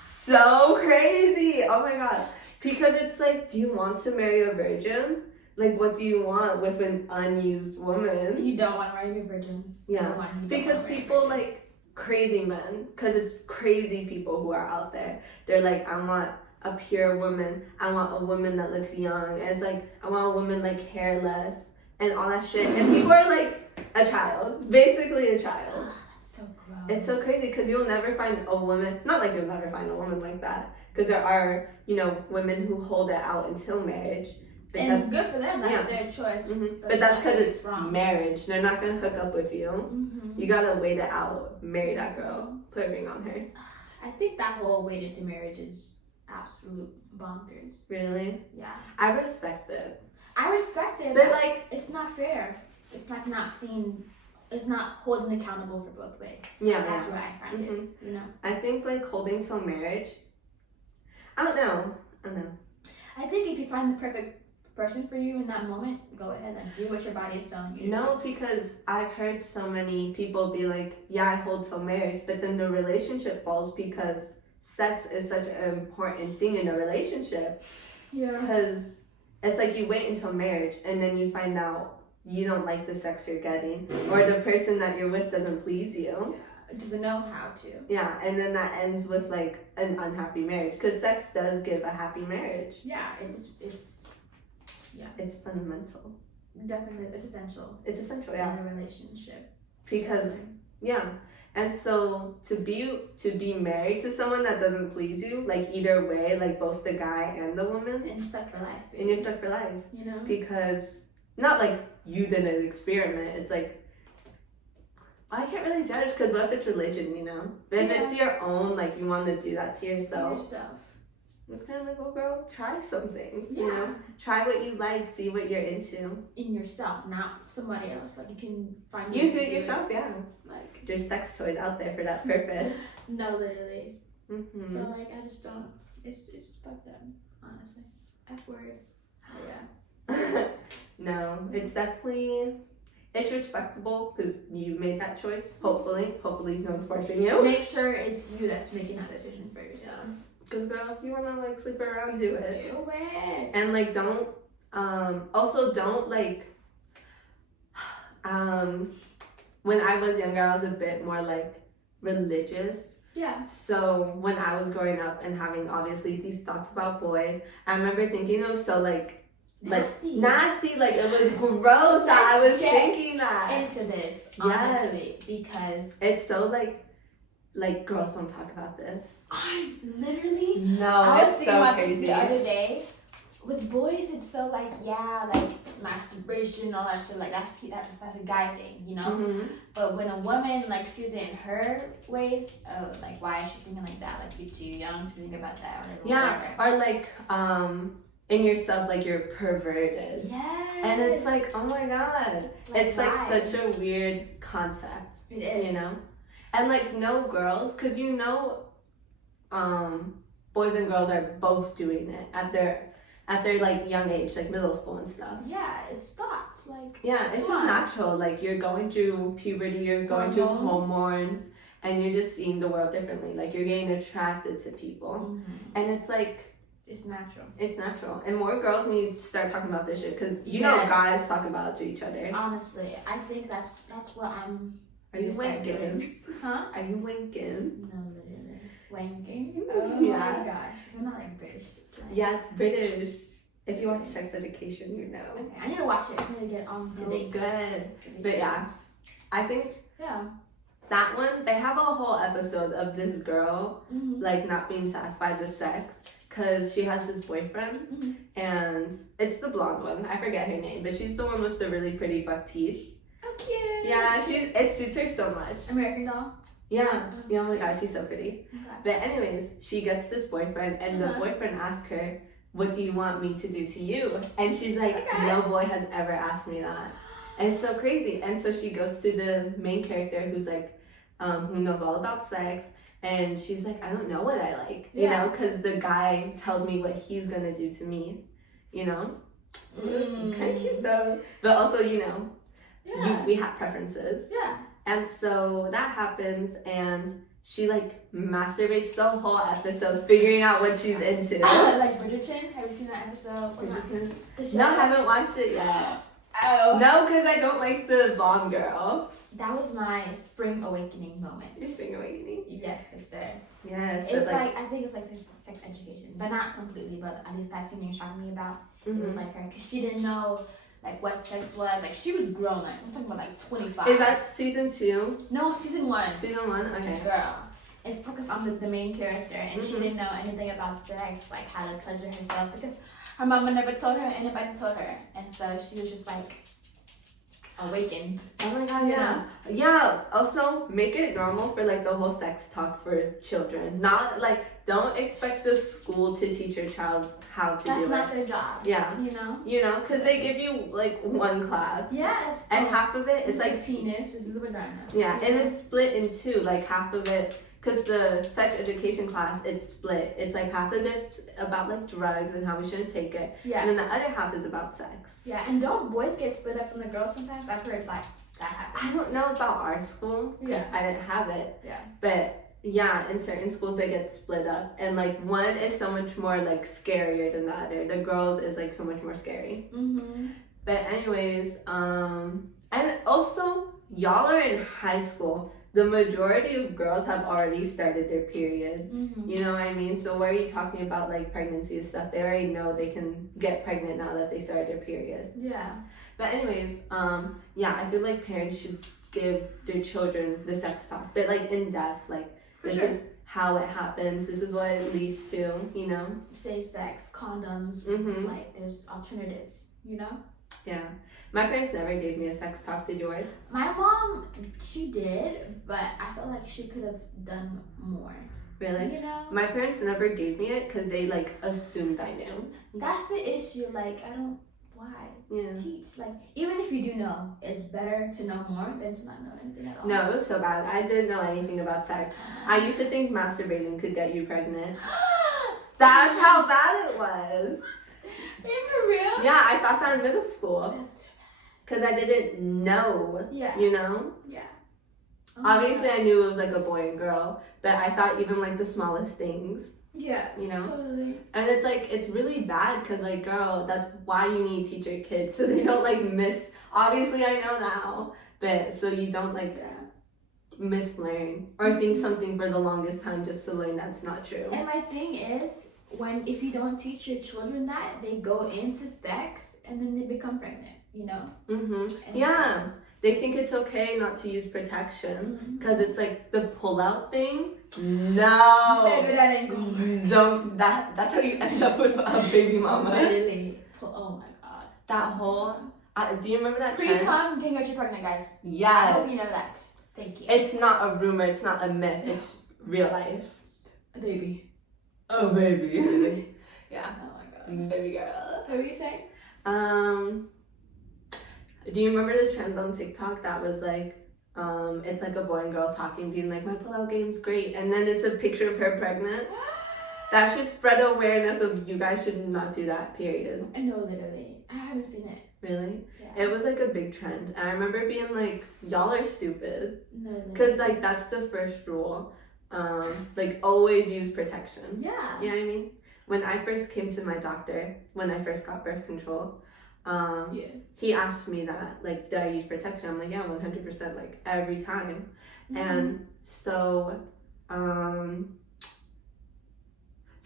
So crazy. Oh my god. Because it's like, do you want to marry a virgin? Like, what do you want with an unused woman? You don't want to marry a virgin. Yeah. You don't Because wanna marry a people virgin. like crazy men, because it's crazy people who are out there. They're like, I want a pure woman. I want a woman that looks young. And it's like, I want a woman like hairless and all that shit. And people are like a child, basically a child. That's so gross. It's so crazy because you'll never find a woman, not like you'll never find a woman like that, because there are, you know, women who hold it out until marriage. But and that's good for them. That's yeah. their choice. But that's because it's wrong. marriage. They're not gonna hook up with you. Mm-hmm. You gotta wait it out. Marry that girl. Put a ring on her. I think that whole waiting to marriage is absolute bonkers. Really? Yeah. I respect it. I respect it, But like, it's not fair. It's like not seen. It's not holding accountable for both ways. yeah. That's where I find it. You know. I think like holding to a marriage. I don't know. I think if you find the perfect person for you in that moment, go ahead and do what your body is telling you to No, because I've heard so many people be like, yeah, I hold till marriage, but then the relationship falls because sex is such an important thing in a relationship. Yeah. Because it's like you wait until marriage and then you find out you don't like the sex you're getting or the person that you're with doesn't please you. Doesn't know how to. Yeah, and then that ends with like an unhappy marriage because sex does give a happy marriage. Yeah, It's fundamental. definitely it's essential. It's essential, In yeah. a relationship. Because yeah. And so to be married to someone that doesn't please you, like either way, like both the guy and the woman, And stuck for life. and you're stuck for life. You know? Because not like you did an experiment. It's like I can't really judge because what if it's religion, you know? But if it's your own, like you want to do that to yourself, it's kind of like, well, girl, try some things. You know, try what you like, see what you're into. In yourself, not somebody else. Like you can find. You do it yourself, yeah. Like There's sex toys out there for that purpose. no, literally. Mm-hmm. So like I just don't. It's fuck them, honestly. F word. Oh, yeah. No, it's definitely. It's respectable because you made that choice. Hopefully no one's forcing you. Make sure it's you that's making that decision for yourself. Because girl, if you wanna like sleep around, do it. Do it. And like don't also don't like when I was younger I was a bit more like religious. Yeah. So when I was growing up and having obviously these thoughts about boys, I remember thinking it was so like nasty, like it was gross that I was thinking that. Into this, honestly, because it's so like girls don't talk about this. I literally No, I was it's thinking so about crazy. this the other day. With boys, it's so like masturbation, all that shit. Like that's a guy thing, you know. Mm-hmm. But when a woman like sees it in her ways, oh, like why is she thinking like that? Like you're too young to think about that, or whatever. Or like in yourself, like you're perverted. Yes. And it's like, oh my god, it's like why? such a weird concept. It is. You know, and like no girls, cause you know, boys and girls are both doing it at their like young age, like middle school and stuff. Yeah, it's thoughts like. Yeah, it's just natural. Like you're going through puberty, you're going through hormones, and you're just seeing the world differently. Like you're getting attracted to people, and it's like. It's natural. It's natural. And more girls need to start talking about this shit because you know guys talk about it to each other. Honestly, I think that's what I'm. Are you winking? Huh? Are you winking? No, literally. Wanking? Oh Yeah. my gosh. It's not like British. It's like... Yeah, it's British. If you watch Sex Education, you know. Okay, I need to watch it. I need to get on So to date. good. But yeah, I think Yeah. that one, they have a whole episode of this girl Mm-hmm. like not being satisfied with sex. Because she has this boyfriend, and it's the blonde one. I forget her name, but she's the one with the really pretty buck teeth. Oh, cute. Yeah, it suits her so much. American Doll. Yeah. Oh my god, she's so pretty. Okay. But anyways, she gets this boyfriend, and the boyfriend asks her, "What do you want me to do to you?" And she's like, "No boy has ever asked me that." And it's so crazy. And so she goes to the main character, who's like, who knows all about sex. And she's like, I don't know what I like, you know, because the guy tells me what he's gonna do to me, you know? Mm. Kind of cute though. But also, you know, Yeah. we have preferences. Yeah. And so that happens, and she like masturbates the whole episode figuring out what she's into. Like Bridgerton. Have you seen that episode? No, I haven't watched it yet. Oh. No, because I don't like the blonde girl. That was my spring awakening moment. Your spring awakening. Yes, sister. Yes, It's but like, I think it's like sex education, but not completely. But at least that scene you're talking to me about, it was like her, because she didn't know like what sex was. Like she was grown. Like I'm talking about like 25. Is that season 2? No, season 1. Season 1. Okay. Girl, it's focused on the main character, and she didn't know anything about sex, like how to pleasure herself, because her mama never told her, anybody told her, and so she was just like awakened. Oh my god, yeah. Yeah, also make it normal for like the whole sex talk for children. Not like, don't expect the school to teach your child how to That's do not it. their job. Yeah. You know? You know, because they give you like one class. Yes. And half of it, it's like like, penis, this is the vagina. yeah, and it's split in 2. Like half of it, because the sex education class, it's split. It's like half of it's about like drugs and how we shouldn't take it. Yeah. And then the other half is about sex. Yeah, and don't boys get split up from the girls sometimes? I've heard like that happens. I don't know about our school, 'cause Yeah. I didn't have it. Yeah. But yeah, in certain schools they get split up, and like one is so much more like scarier than the other. The girls is like so much more scary. Mm-hmm. But anyways, and also y'all are in high school. The majority of girls have already started their period. Mm-hmm. You know what I mean? So why are you talking about like pregnancy and stuff? They already know they can get pregnant now that they started their period. Yeah. But anyways, yeah, I feel like parents should give their children the sex talk, but like in depth, like this is how it happens, this is what it leads to, you know? Safe sex, condoms, Mm-hmm. like there's alternatives, you know? Yeah. My parents never gave me a sex talk, did yours? My mom, she did, but I felt like she could have done more. Really? You know? My parents never gave me it because they like assumed I knew. That's the issue, like why? Yeah. Teach, like, even if you do know, it's better to know more than to not know anything at all. No, it was so bad. I didn't know anything about sex. I used to think masturbating could get you pregnant. That's how bad it was. Are you for real? Yeah, I thought that in middle school. That's Because I didn't know, Yeah. you know? Yeah. Oh my Obviously, gosh. I knew it was like a boy and girl, but I thought even like the smallest things, Yeah. you know? Totally. And it's like, it's really bad because, like, girl, that's why you need to teach your kids so they don't like miss. Obviously, I know now, but so you don't like Yeah. mislearn or think something for the longest time just to learn that's not true. And my thing is, if you don't teach your children that, they go into sex and then they become pregnant, you know? Mm-hmm. And Yeah. They think it's okay not to use protection Mhm. because it's like the pull-out thing. No. Baby, that ain't going. Don't, that's how you end up with a baby mama. Literally. Oh my god. That whole, do you remember that trend? Pre-com can get you pregnant, guys. Yes. I hope you know that. Thank you. It's not a rumor, it's not a myth, it's real life. A baby. Oh, baby. Yeah. Oh my god. Baby girl. What were you saying? Do you remember the trend on TikTok that was like, it's like a boy and girl talking, being like, my pull-out game's great, and then it's a picture of her pregnant? That should spread awareness of you guys should not do that, period. I know, literally. I haven't seen it. Really? Yeah. It was like a big trend. And I remember being like, y'all are stupid. No, literally. Because like that's the first rule. Like always use protection. Yeah. You know what I mean? When I first came to my doctor, when I first got birth control, Yeah. he asked me that, like, did I use protection? I'm like, yeah, 100%, like every time. Mhm. And so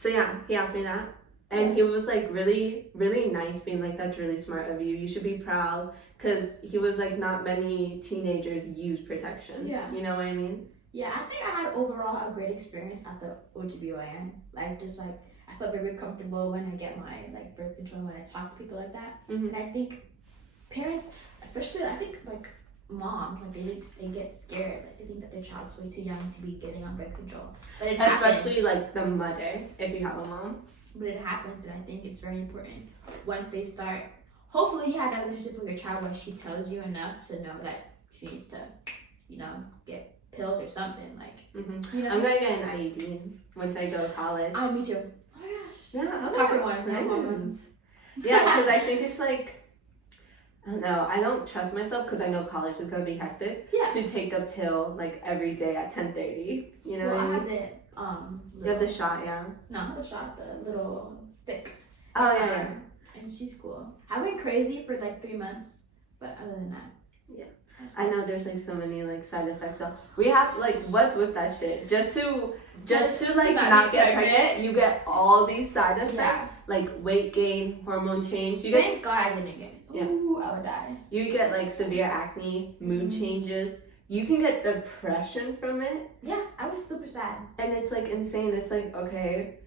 yeah, he asked me that. And he was like really, really nice, being like, that's really smart of you. You should be proud. Because he was like, not many teenagers use protection. Yeah. You know what I mean? Yeah, I think I had overall a great experience at the OGBYN. Like, just like, I felt very comfortable when I get my like birth control, when I talk to people like that. Mhm. And I think parents, especially, I think like moms, like they get scared. Like they think that their child's way too young to be getting on birth control. But it Especially happens. like the mother, if you have a mom. But it happens, and I think it's very important once they start. Hopefully, you have that relationship with your child where she tells you enough to know that she needs to, you know, get pills or something. Like, Mm-hmm. you know. I'm gonna get an IUD once I go to college. Oh, me too. Oh my gosh. Yeah, Copper that's one, no nice. hormones. Yeah, because I think it's like, I don't know, I don't trust myself because I know college is going to be hectic Yeah. to take a pill like every day at 10:30. You know Well, what I I mean? have the You have the shot, yeah. No, not the shot, the little stick. Oh, yeah. And she's cool. I went crazy for like 3 months, but other than that. Yeah. I know there's like so many like side effects. So we have like, what's with that shit? Just to like not get pregnant, you get all these side effects. Yeah. Like weight gain, hormone change. You Thank get God I didn't get. Yeah. Ooh, I would die. you get like severe acne, mood changes. You can get depression from it, Yeah, I was super sad. and it's like insane. It's like, okay,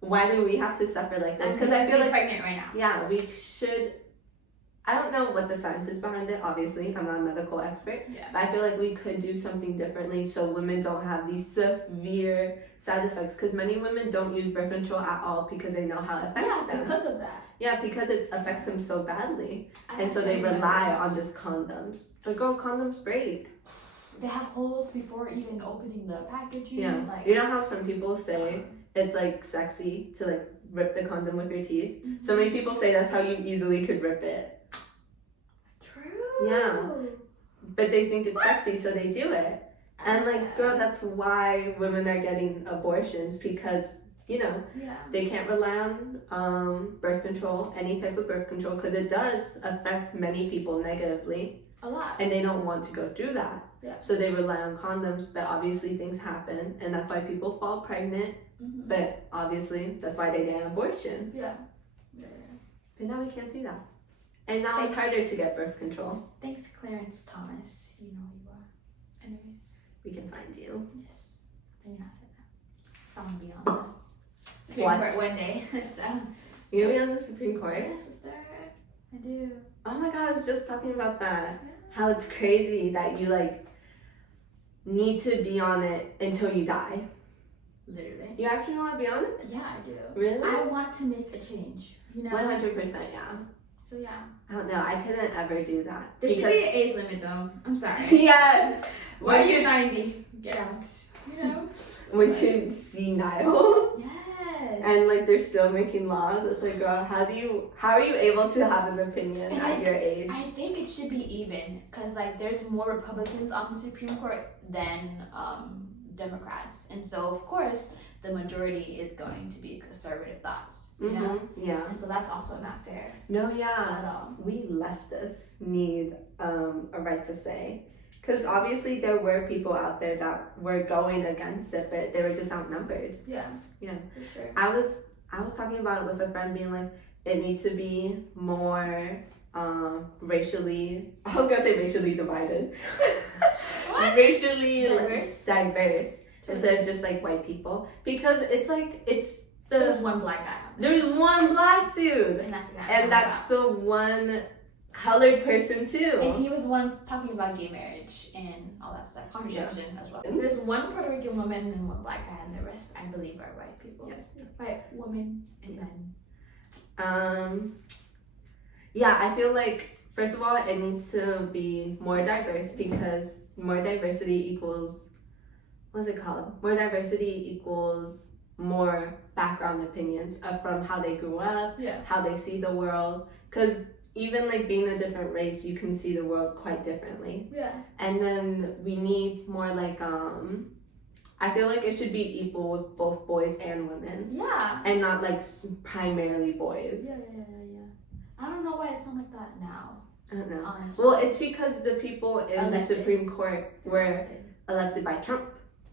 why do we have to suffer like this? I'm Because I feel like pregnant right now. yeah, we should. I don't know what the science is behind it. Obviously, I'm not a medical expert. Yeah. But I feel like we could do something differently so women don't have these severe side effects. Because many women don't use birth control at all because they know how it affects them. Because of that. Yeah, because it affects them so badly. I And have so they family rely members. on just condoms. But girl, condoms break. They have holes before even opening the packaging. Yeah. Like, You know how some people say it's like sexy to like rip the condom with your teeth? Mhm. So many people say that's how you easily could rip it. True. Yeah. But they think it's sexy, so they do it. And like, girl, that's why women are getting abortions because, you know, Yeah. they can't rely on birth control, any type of birth control, because it does affect many people negatively, A lot. and they don't want to go through that. Yeah. So they rely on condoms, but obviously things happen, and that's why people fall pregnant. Mhm. But obviously, that's why they get an abortion. Yeah. Yeah. But now we can't do that. And now it's Thanks. harder to get birth control. Thanks, Clarence Thomas. You know who you are. Anyways. We can find you. Yes. Then you have to that. Someone be on the Supreme What? Court one day. So. You're gonna be on the Supreme Court? Yeah, sister. I do. Oh my god, I was just talking about that. Yeah. How it's crazy that you like need to be on it until you die. Literally. You actually want to be on it? Yeah, I do. Really? I want to make a change. You know. 100%, yeah. So yeah. I don't know. I couldn't ever do that. There should be an age limit though. I'm sorry. Yeah. Why are When you you 90? Get out. You know? when you're senile Yes. and like they're still making laws, it's like, girl, how are you able to have an opinion And at your age? I think it should be even because like there's more Republicans on the Supreme Court than Democrats, and so of course the majority is going to be conservative thoughts. You know, Yeah. and so that's also not fair No, yeah. at all. We leftists need a right to say. Because obviously there were people out there that were going against it, but they were just outnumbered. Yeah. Yeah. For sure. I was talking about it with a friend being like, it needs to be more racially, I was gonna say racially divided. What? Racially Diverse? diverse instead of just like white people. Because it's like, There's one black guy on there, there's one black dude. and that's the guy. I'm And talking that's the one colored person too. And he was once talking about gay marriage and all that stuff, contraception as well. There's one Puerto Rican woman and one black guy, and the rest, I believe, are white people. Yes. White women and men. Yeah, I feel like first of all it needs to be more diverse because more diversity equals what's it called? More diversity equals more background opinions from how they grew up, Yeah. how they see the world. Because even like being a different race, you can see the world quite differently. Yeah. And then we need more like I feel like it should be equal with both boys and women, Yeah. and not like primarily boys. Yeah. I don't know why it's not like that now. I don't know. Honestly. Well, it's because the people in the Elected. Supreme Court were elected by Trump.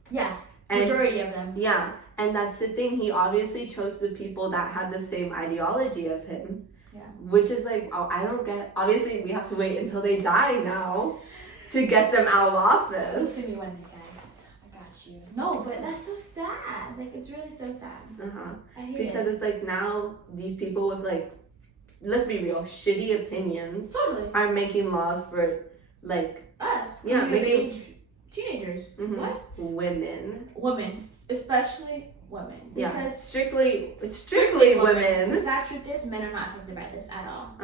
Yeah. And Majority of them. yeah, and that's the thing. He obviously chose the people that had the same ideology as him. Yeah. Which is like, oh, I don't get. Obviously, we have to wait until they die now to get them out of office. Listen to me one day, guys. I got you. No, but that's so sad. Like, it's really so sad. I hate Because it. it's like now these people with like, let's be real, shitty opinions Totally. are making laws for like Us. Yeah, coming of making- age teenagers. mhm, What? women. Women. Especially women. Yeah, Because strictly women. The sad truth is, men are not affected by this at all.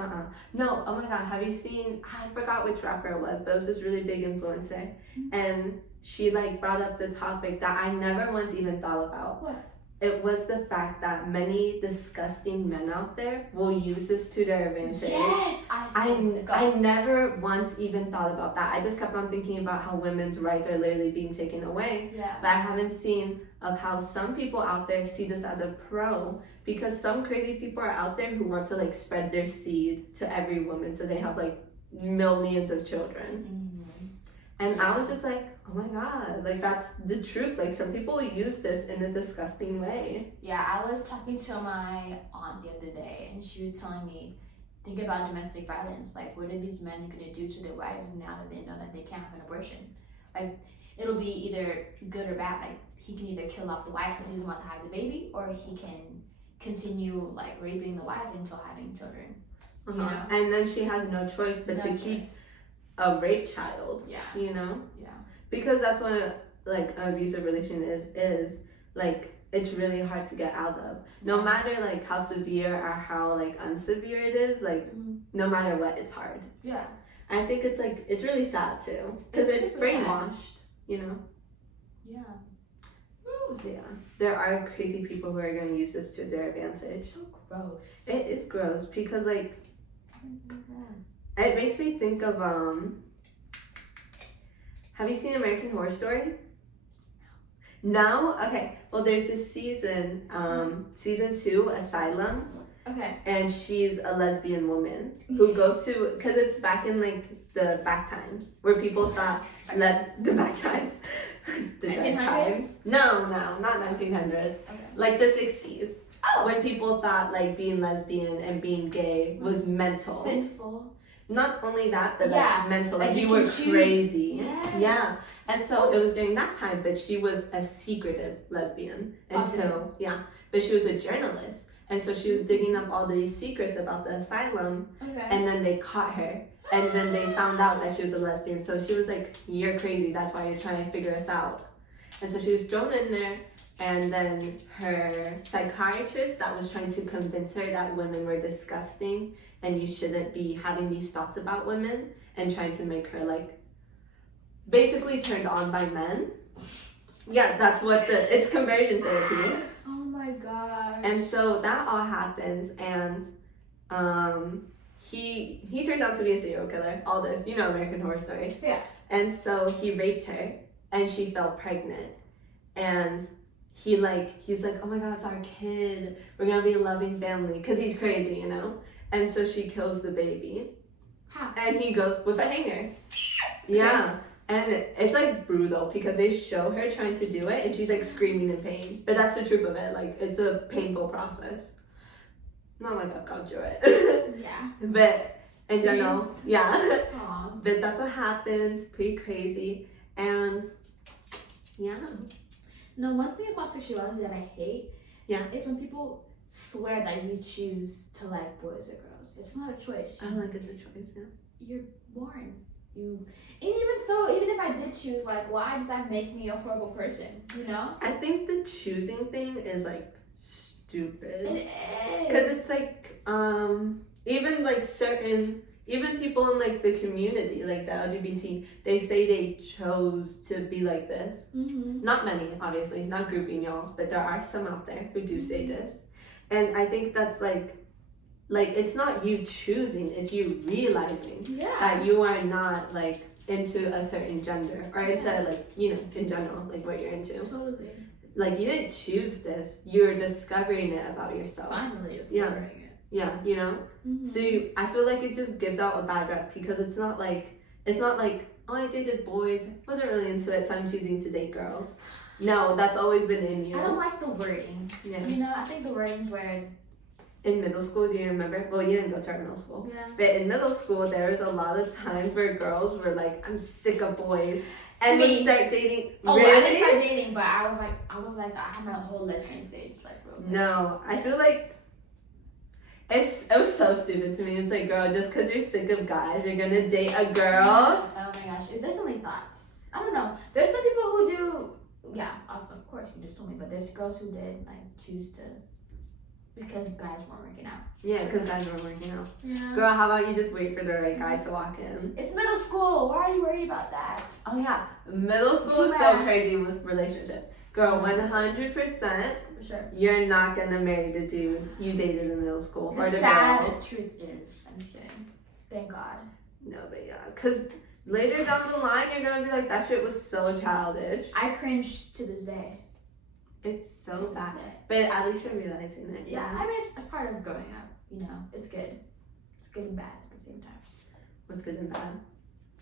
No, oh my god, have you seen, I forgot which rapper it was, but it was this really big influencer. And she like brought up the topic that I never once even thought about. What? it was the fact that many disgusting men out there will use this to their advantage. Yes, I never once even thought about that. I just kept on thinking about how women's rights are literally being taken away. Yeah. But I haven't seen of how some people out there see this as a pro, because some crazy people are out there who want to like spread their seed to every woman, so they have like millions of children. Mm-hmm. And I was just like, oh my god, like that's the truth. Like some people use this in a disgusting way. Yeah, I was talking to my aunt the other day, and she was telling me, think about domestic violence. Like, what are these men gonna do to their wives now that they know that they can't have an abortion? Like, it'll be either good or bad. Like, he can either kill off the wife because he doesn't want to have the baby, or he can continue like raping the wife until having children. You know? And then she has no choice but to keep a rape child. Yeah. You know? Yeah. Because that's what like an abusive relationship is. Like, it's really hard to get out of. No matter like how severe or how like unsevere it is, like no matter what, it's hard. Yeah. And I think it's like, it's really sad too, because it's brainwashed, you know? Yeah. Yeah. There are crazy people who are going to use this to their advantage. It's so gross. It is gross because like, it makes me think of have you seen American Horror Story? No? Okay. Well, there's this season, season 2, Asylum. Okay. And she's a lesbian woman who goes to, because it's back in like the back times where people thought the back times. The dead times. No, not 1900s. Okay. Like the 60s. Oh. When people thought like being lesbian and being gay was mental. Sinful. Not only that, but Yeah. like mental. Like Like you you were can choose. crazy. Yes. Yeah. And so it was during that time, but she was a secretive lesbian until, but she was a journalist. And so she was digging up all these secrets about the asylum, Okay. and then they caught her. And then they found out that she was a lesbian. So she was like, you're crazy. That's why you're trying to figure us out. And so she was thrown in there. And then her psychiatrist that was trying to convince her that women were disgusting and you shouldn't be having these thoughts about women, and trying to make her like basically turned on by men. Yeah, that's what it's conversion therapy. Oh my god. And so that all happens, and he turned out to be a serial killer. All this, you know, American Horror Story. Yeah. And so he raped her, and she fell pregnant, and he's like, oh my god, it's our kid. We're gonna be a loving family, because he's crazy, you know. And so she kills the baby. How? And he goes with a hanger. Yeah. And it's like brutal because they show her trying to do it and she's like screaming in pain. But that's the truth of it. Like, it's a painful process. Not like I've gone through it. Yeah. But in general, yeah. Aww. But that's what happens. Pretty crazy. And yeah. No, one thing about sexuality that I hate is when people swear that you choose to like boys or girls. It's not a choice. I like it, the choice, yeah. You're born. And even so, even if I did choose, like, why does that make me a horrible person? You know? I think the choosing thing is like stupid. It is. Because it's like, even like even people in like the community, like the LGBT, they say they chose to be like this. Mm-hmm. Not many, obviously, not grouping y'all, but there are some out there who do say this. And I think that's like it's not you choosing, it's you realizing that you are not like into a certain gender or into like, you know, in general, like what you're into. Totally. Like, you didn't choose this, you're discovering it about yourself. Finally discovering it. Yeah, you know? Mm-hmm. So I feel like it just gives out a bad rep because it's not like, oh, I dated boys, wasn't really into it, so I'm choosing to date girls. No, that's always been in you. I don't like the wording. Yeah. You know, I think the wording's weird. In middle school, do you remember? Well, you didn't go to our middle school. Yeah. But in middle school, there was a lot of times where girls were like, I'm sick of boys. And would start dating. Oh, really? I didn't start dating, but I was like, I had my whole lesbian stage, like, real quick. No, I feel like it was so stupid to me. It's like, girl, just because you're sick of guys, you're gonna date a girl. Oh my gosh, it's definitely thoughts. I don't know. There's some people who do, of course, you just told me, but there's girls who did, like, choose to, because guys weren't working out. Yeah, because guys weren't working out. Yeah. Girl, how about you just wait for the right guy to walk in? It's middle school. Why are you worried about that? Oh yeah, middle school is so crazy with relationship. Girl, 100%. For sure. You're not gonna marry the dude you dated in middle school. The or the sad girl. truth is, I'm just kidding. Thank God. No, but yeah. Because later down the line, you're gonna be like, that shit was so childish. I cringe to this day. It's so To this bad. day. But at least you're realizing it. Yeah, I mean, it's a part of growing up. You know, it's good. It's good and bad at the same time. What's good and bad?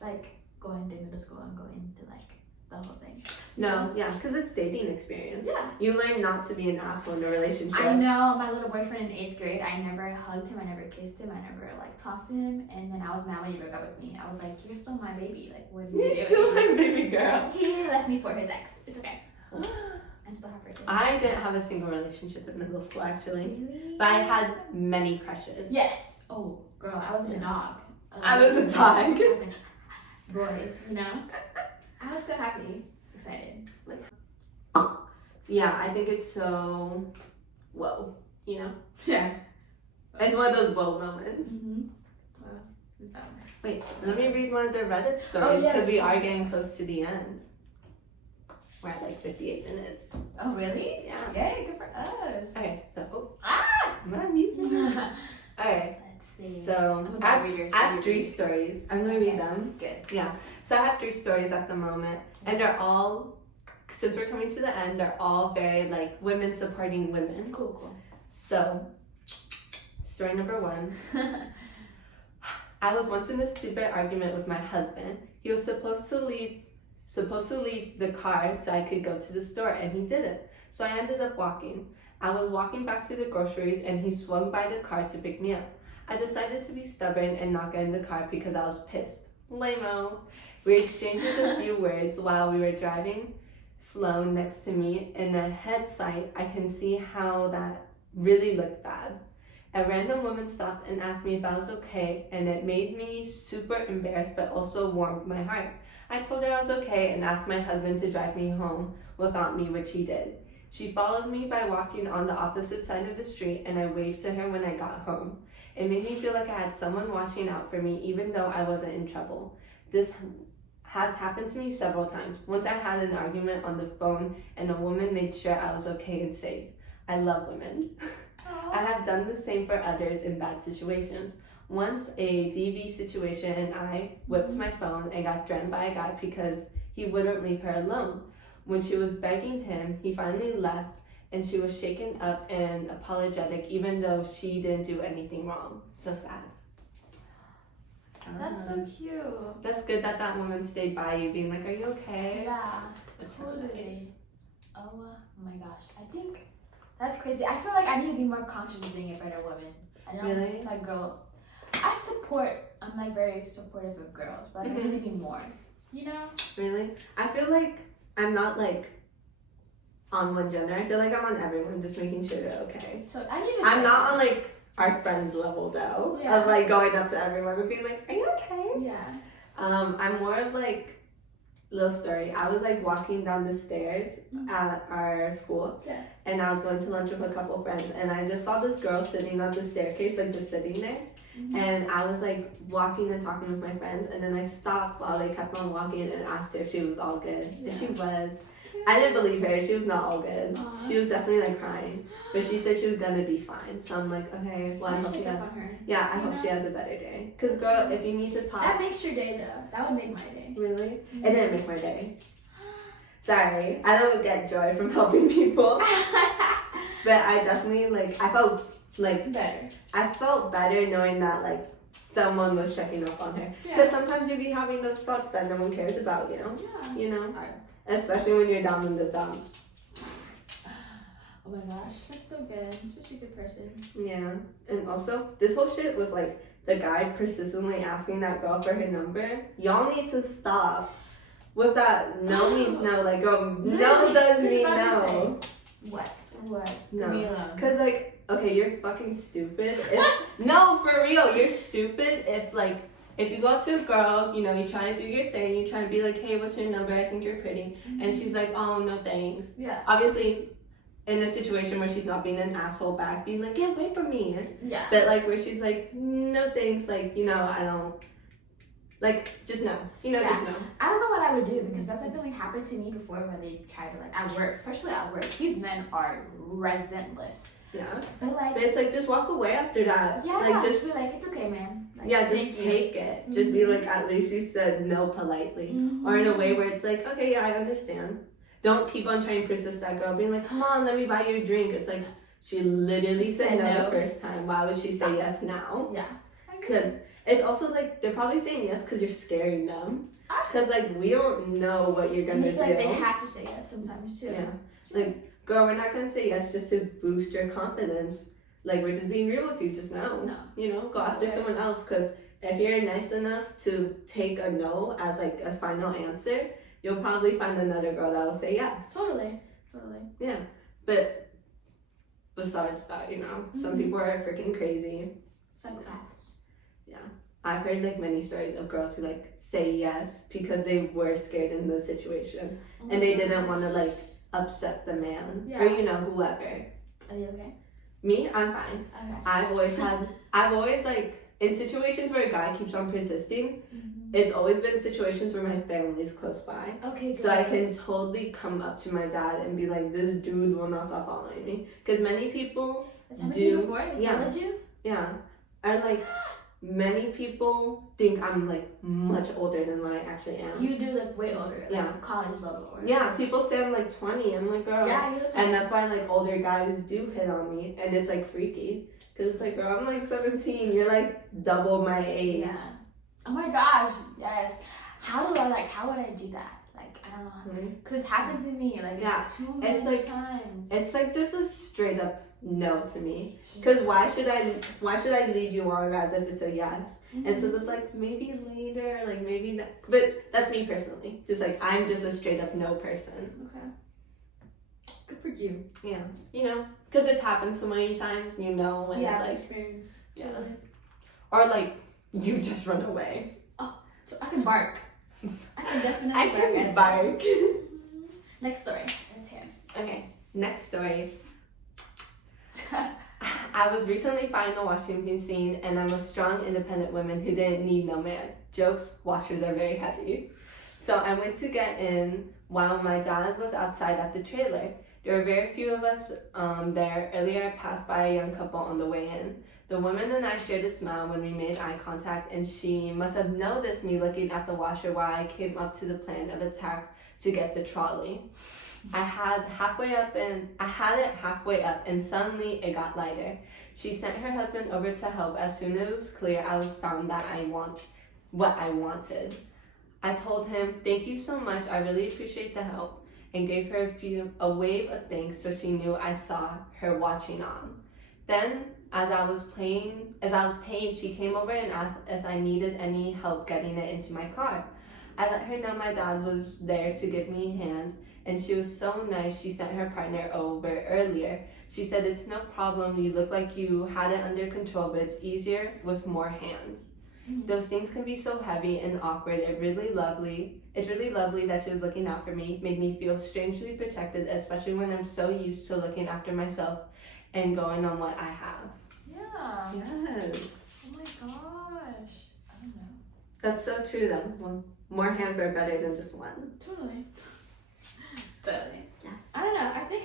Like going through middle school and going to like the whole thing. No, yeah, because it's dating experience. Yeah. You learn not to be an asshole in a relationship. I know my little boyfriend in 8th grade. I never hugged him. I never kissed him. I never like talked to him. And then I was mad when he broke up with me. I was like, "You're still my baby. Like, what are you You're doing?" still my baby girl. He left me for his ex. It's okay. I'm still heartbroken. I didn't have a single relationship in middle school, actually. Really? But I had many crushes. Yes. Oh, girl, I wasn't a dog. I was a dog. I was like, boys, you know? I was so happy, excited. Yeah, I think it's so whoa, you know? Yeah. It's one of those whoa moments. Mm-hmm. So. Wait, let me read one of the Reddit Oh, stories yes. because we are getting close to the end. We're at like 58 minutes. Oh, really? Yeah. Yay, good for us. Okay, so Ah! my music. Let's Okay, see. so I'm I about to read yours. I have 3 stories. I'm gonna read Okay. them. Good. Yeah. So I have 3 stories at the moment, and they're all, since we're coming to the end, they're all very like women supporting women. Cool. So, story number 1. I was once in a stupid argument with my husband. He was supposed to leave the car so I could go to the store, and he didn't. So I ended up walking. I was walking back to the groceries, and he swung by the car to pick me up. I decided to be stubborn and not get in the car because I was pissed. Lame-o. We exchanged a few words while we were driving slow next to me. In the head sight, I can see how that really looked bad. A random woman stopped and asked me if I was okay, and it made me super embarrassed but also warmed my heart. I told her I was okay and asked my husband to drive me home without me, which he did. She followed me by walking on the opposite side of the street, and I waved to her when I got home. It made me feel like I had someone watching out for me even though I wasn't in trouble. This has happened to me several times. Once I had an argument on the phone and a woman made sure I was okay and safe. I love women. I have done the same for others in bad situations. Once a DV situation, and I whipped my phone and got threatened by a guy because he wouldn't leave her alone. When she was begging him, he finally left, and she was shaken up and apologetic even though she didn't do anything wrong. So sad. That's so cute. That's good that that woman stayed by you, being like, "Are you okay?" Yeah, That's so totally. nice. Oh my gosh, I think that's crazy. I feel like I need to be more conscious of being a better woman. I don't Really? like girl. I'm like very supportive of girls, but like, I need to be more. You know? Really? I feel like I'm not like on one gender. I feel like I'm on everyone, just making sure they're okay. So I need to. I'm not on like our friends level though, Yeah. of like going up to everyone and being like, "Are you okay?" Yeah. I'm more of like, little story. I was like walking down the stairs at our school, Yeah. and I was going to lunch with a couple friends, and I just saw this girl sitting on the staircase, like just sitting there. Mm-hmm. And I was like walking and talking with my friends, and then I stopped while they kept on walking and asked her if she was all good. Yeah. And she was. I didn't believe her. She was not all good. Aw. She was definitely like crying, but she said she was gonna be fine. So I'm like, okay, well I hope she check has. up on her. Yeah, I You hope she know? has a better day. Cause girl, if you need to That talk, makes your day though. That would make my day. really, it didn't make my day. Sorry, I don't get joy from helping people, but I definitely like. I felt like Better. I felt better knowing that like someone was checking up on her. Yeah. Because sometimes you be having those thoughts that no one cares about, you know? Yeah. You know? Alright. Especially when you're down in the dumps. Oh my gosh, that's so good. Such a good person. Yeah. And also, this whole shit with like the guy persistently asking that girl for her number, y'all need to stop. With that no means no, like girl, no does mean no. What? What? No. Leave me alone. Cause like, okay, you're fucking stupid. No, for real, you're stupid if you go up to a girl, you know, you try to do your thing, you try to be like, hey, what's your number? I think you're pretty. And she's like, oh, no thanks. Yeah. Obviously, in a situation where she's not being an asshole back, being like, get away from me. Yeah. But like where she's like, no thanks, like, you know, I don't, Like, just no. You know, Yeah. just no. I don't know what I would do because that's something like happened to me before when they tried to like at work, especially at work. These men are relentless. Yeah. But like, But it's like, just walk away after that. yeah, Like, just be like, it's okay, man. Like, yeah, just thank you. take it. Just be like, at least you said no politely. Or in a way where it's like, okay, yeah, I understand. Don't keep on trying to persist that girl, being like, come on, let me buy you a drink. It's like, she literally said no the first time. Why would she say yes now? Yeah. Cause it's also like, they're probably saying yes because you're scaring them. Because like, we don't know what you're And gonna I do. feel like they have to say yes sometimes too. Yeah. Like, girl, we're not gonna say yes just to boost your confidence. Like, we're just being real with you. Just no. You know, go after someone else. Because if you're nice enough to take a no as like a final answer, you'll probably find another girl that will say yes. Totally. Yeah. But besides that, you know, some people are freaking crazy. Psychopaths. Yeah. I've heard like many stories of girls who like say yes because they were scared in the situation and they didn't want to like upset the man or you know, whoever. Are you okay? Me, I'm fine. Okay. I've always like, in situations where a guy keeps on persisting, it's always been situations where my family's close by. Okay, good. So I can totally come up to my dad and be like, this dude will not stop following me. Because many people That's happened to you before? They followed you? yeah. And like, many people think I'm like much older than what I actually am. You do like way older, like college level or Yeah, people say I'm like 20. I'm like, girl. Yeah, you look and that's why like older guys do hit on me, and it's like freaky. Cause it's like, girl, I'm like 17. You're like double my age. Yeah. Oh my gosh, yes. How would I do that? Like, I don't know how to, cause it's happened to me, like it's too many times. It's like just a straight up no to me. Cause why should I lead you on as if it's a yes? And so it's like, maybe later, like maybe that, but that's me personally. Just like, I'm just a straight up no person. Okay. Good for you. Yeah. You know, cause it's happened so many times, you know, when it's like, experience. yeah. Or like, you just run away. Oh, so I can bark. I can definitely I can bark. Next story. Let's hear. Okay, next story. I was recently buying a washing machine, and I'm a strong, independent woman who didn't need no man. Jokes, washers are very heavy. So I went to get in while my dad was outside at the trailer. There were very few of us there. Earlier, I passed by a young couple on the way in. The woman and I shared a smile when we made eye contact, and she must have noticed me looking at the washer while I came up to the plan of attack to get the trolley. I had it halfway up, and suddenly it got lighter. She sent her husband over to help as soon as it was clear I was found that what I wanted. I told him, "Thank you so much. I really appreciate the help," and gave her a wave of thanks so she knew I saw her watching on. Then, as I was paying, she came over and asked if I needed any help getting it into my car. I let her know my dad was there to give me a hand, and she was so nice she sent her partner over earlier. She said, "It's no problem, you look like you had it under control, but it's easier with more hands." Those things can be so heavy and awkward. It's really lovely that she was looking out for me, made me feel strangely protected, especially when I'm so used to looking after myself and going on what I have. Yeah. Yes. Oh my gosh. I don't know. That's so true though. Well, more hands are better than just one. Totally. Yes. I don't know. I think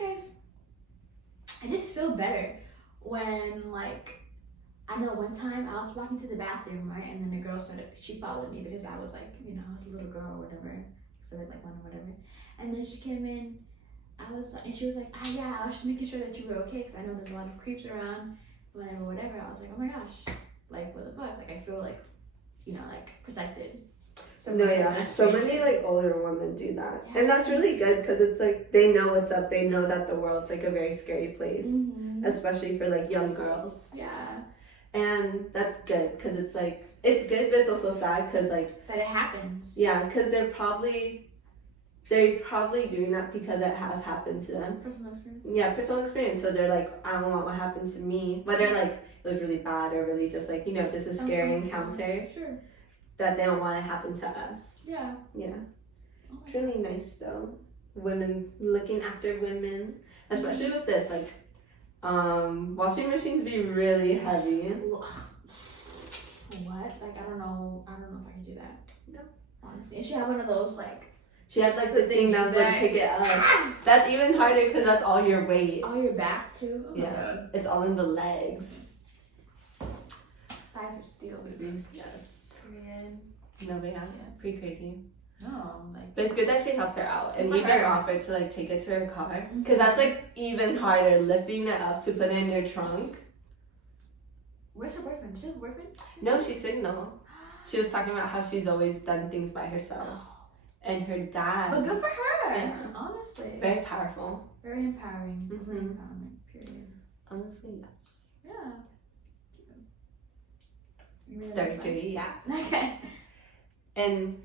I just feel better when like, I know one time I was walking to the bathroom, right, and then the girl she followed me because I was like, you know, I was a little girl or whatever, so like one or whatever, and then she came in, and she was like, yeah, I was just making sure that you were okay because I know there's a lot of creeps around, whatever. I was like, oh my gosh, like what the fuck, like I feel like, you know, like protected. So many like older women do that, and that's really good because it's like they know what's up. They know that the world's like a very scary place, especially for like young girls. Yeah. And that's good because it's like, it's good, but it's also sad because like that it happens. Yeah, because they're probably doing that because it has happened to them. Personal experience. Yeah, personal experience. So they're like, I don't want what happened to me, whether like it was really bad or really just like, you know, just a scary encounter. Sure. That they don't want to happen to us. Yeah. Yeah. It's really nice though. Women looking after women, especially with this like. Washing machines be really heavy. What? Like I don't know if I can do that. Yeah. Honestly, and she had one of those like. She had like the thing that was like pick it up. That's even harder because that's all your weight. All your back too. Oh Yeah, my God. it's all in the legs. Thighs of steel, baby. Yes. Period. No, but yeah, pretty crazy. No, like. But it's good that she helped her out and Good for even her. offered to like take it to her car Mhm. because that's like even harder lifting it up to put it in your trunk. Where's her boyfriend? She has a boyfriend? No, she signaled. She was talking about how she's always done things by herself. And her dad. But good for her. Yeah. Honestly. Very powerful. Very empowering. Mhm. Very empowering. Period. Honestly, yes. Yeah. You really Story like 3, yeah. mine? Okay. And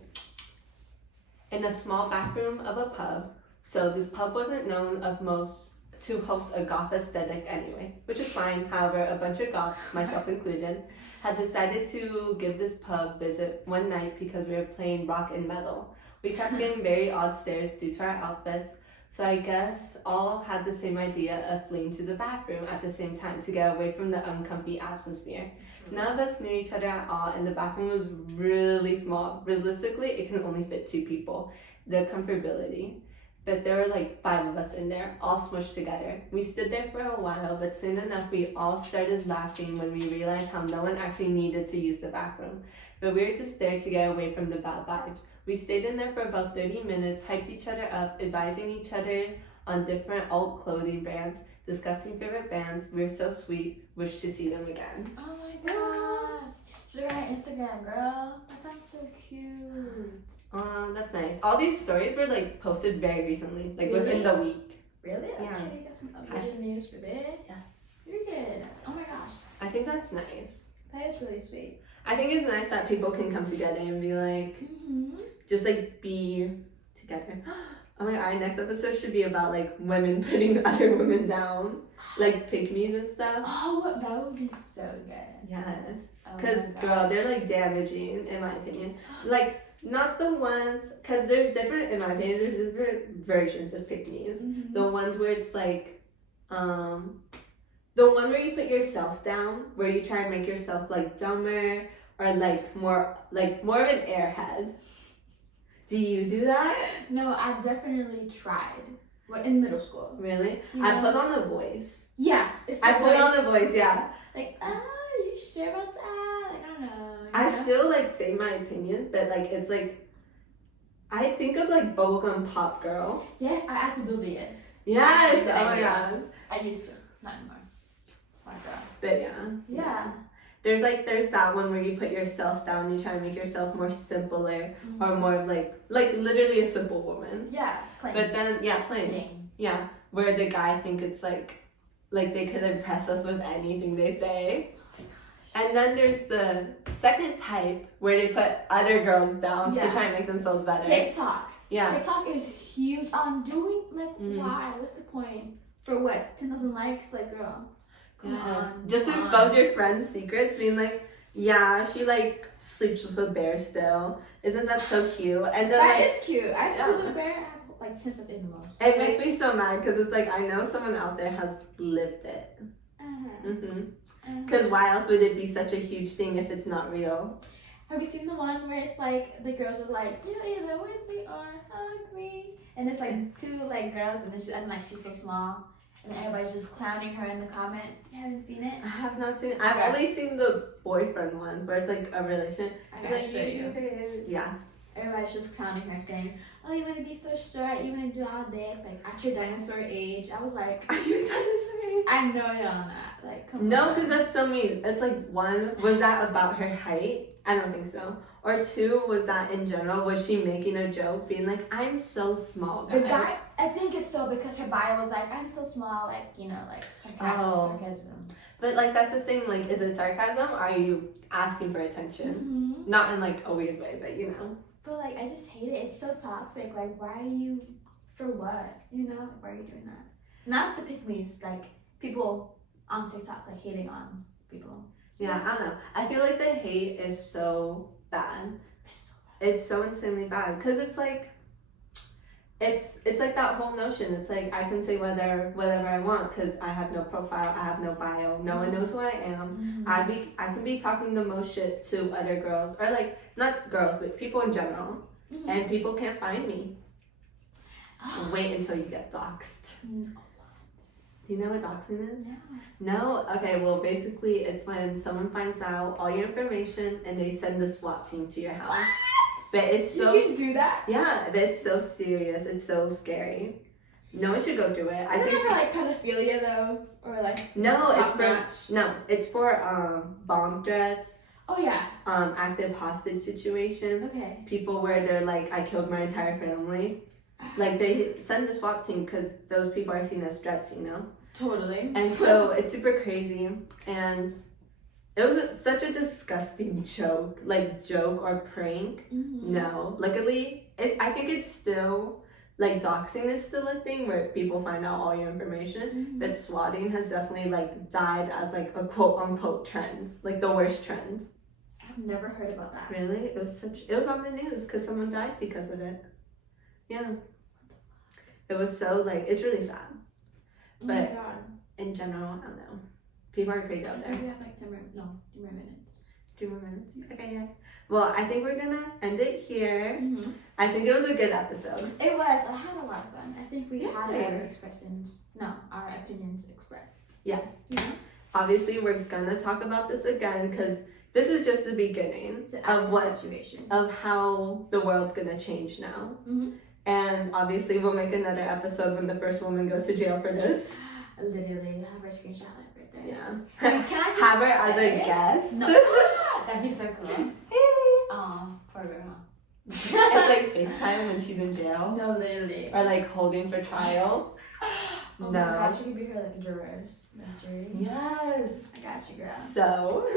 in a small back room of a pub. So this pub wasn't known of most to host a goth aesthetic anyway, which is fine. However, a bunch of goths, myself included, had decided to give this pub visit one night because we were playing rock and metal. We kept getting very odd stares due to our outfits, so I guess all had the same idea of fleeing to the bathroom at the same time to get away from the uncomfy atmosphere. None of us knew each other at all, and the bathroom was really small. Realistically, it can only fit 2 people. The comfortability. But there were like 5 of us in there, all smushed together. We stood there for a while, but soon enough we all started laughing when we realized how no one actually needed to use the bathroom. But we were just there to get away from the bad vibes. We stayed in there for about 30 minutes, hyped each other up, advising each other on different alt clothing brands, discussing favorite bands. We were so sweet, wish to see them again. Oh my gosh. Should look at her Instagram, girl. That sounds so cute. That's nice. All these stories were like posted very recently, like within Really? the week. Really? Yeah. Okay, you got some updated news for this. Yes. You're good. Oh my gosh. I think that's nice. That is really sweet. I think it's nice that people can come together and be like, Mm-hmm. just like be together. Oh my god, our next episode should be about like women putting other women down, like pick-me's and stuff. Oh, that would be so good. Yes, Oh because my girl, gosh. they're like damaging in my opinion. Like not the ones, because there's different, in my opinion, there's different versions of pick-me's. Mhm. The ones where it's like, the one where you put yourself down, where you try and make yourself like dumber or like more of an airhead. Do you do that? No, I definitely tried. What in middle school? Really? You I know? put on a voice. Yeah, it's the I put on voice. a voice, yeah. Like, are you sure about that? Like, I don't know. you I know? still like say my opinions, but like it's like I think of like bubblegum pop girl. Yes, I act oblivious. Yes. That's a good Oh my idea. god. I used to, not anymore. My God. But yeah. Yeah. There's that one where you put yourself down, you try to make yourself more simpler or more of like literally a simple woman. Yeah, plain. But then plain. Plain. Yeah, where the guy think it's like they could impress us with anything they say. And then there's the second type where they put other girls down to Yeah. try and make themselves better. TikTok. Yeah. TikTok is huge on doing, like, Mhm. why? What's the point? For what? 10,000 likes? Like, girl. Come Yes. on. Just to come expose on. your friend's secrets, being like, yeah, she like sleeps with a bear still. Isn't that so cute? And then That like, is cute. I Yeah. sleep with a bear. I have, like, 10 of in the most. it makes me so mad because it's like I know someone out there has lived it. Because why else would it be such a huge thing if it's not real? Have you seen the one where it's like the girls are like, you're either with me or hungry, and it's like 2 like girls and like she's so small, and then everybody's just clowning her in the comments. You haven't seen it? I have not seen. I've Okay. only seen the boyfriend one where it's like a relationship. I gotta Like, show you. Yeah. Everybody's just clowning her, saying, "Oh, you want to be so short? You want to do all this? Like at your dinosaur age?" I was like, Are you dinosaur? "I know you're on that. Like, come No, on." because that's so mean. It's like 1, was that about her height? I don't think so. Or 2, was that in general? Was she making a joke, being like, I'm so small, The guys? guy, I think it's so because her bio was like, "I'm so small," like like sarcasm. But like that's the thing. Like, is it sarcasm? Or are you asking for attention? Mm-hmm. Not in like a weird way, but you know. But like, I just hate it. It's so toxic. Like, why are you? For what? You know? Like, why are you doing that? Not the pick-me's. Like people on TikTok like hating on people. Yeah, I don't know. I feel like the hate is so bad. It's so bad. It's so insanely bad because it's like it's like that whole notion. It's like I can say whatever I want because I have no profile, I have no bio, no one knows who I am. I can be talking the most shit to other girls, or like not girls but people in general, and people can't find me. Wait until you get doxxed. Do you know what doxing is? No? Okay, well basically it's when someone finds out all your information and they send the SWAT team to your house. But it's so... You can do that? Yeah, but it's so serious. It's so scary. No one should go through it. I think for like pedophilia though? Or like no, top notch? It's for bomb threats. Oh yeah. Active hostage situations. Okay. People where they're like, I killed my entire family. Like they send the SWAT team because those people are seen as threats, you know? Totally. And so it's super crazy, and it was such a disgusting joke or prank. No, luckily, I think it's still, like doxing is still a thing where people find out all your information, but swatting has definitely like died as like a quote unquote trend, like the worst trend. I've never heard about that. Really? It was on the news because someone died because of it. Yeah. It was so like, it's really sad. But oh my God. In general, I don't know. People are crazy out I there. think we have like 2 more minutes. 2 more minutes. Okay, yeah. Well, I think we're gonna end it here. I think it was a good episode. It was. I had a lot of fun. I think we had Yeah. our opinions expressed. Yes. Yeah. Obviously, we're gonna talk about this again because this is just the beginning of what situation. of how the world's gonna change now. And obviously, we'll make another episode when the first woman goes to jail for this. Literally, I have her screenshot like right there. Yeah. Can I just have her as say- a guest? No, that'd be so cool. Oh, poor girl. It's like FaceTime when she's in jail. No, literally. Or like holding for trial. Oh No. my gosh, you could be her like jurors. Like jury. Yes. I got you, girl. So,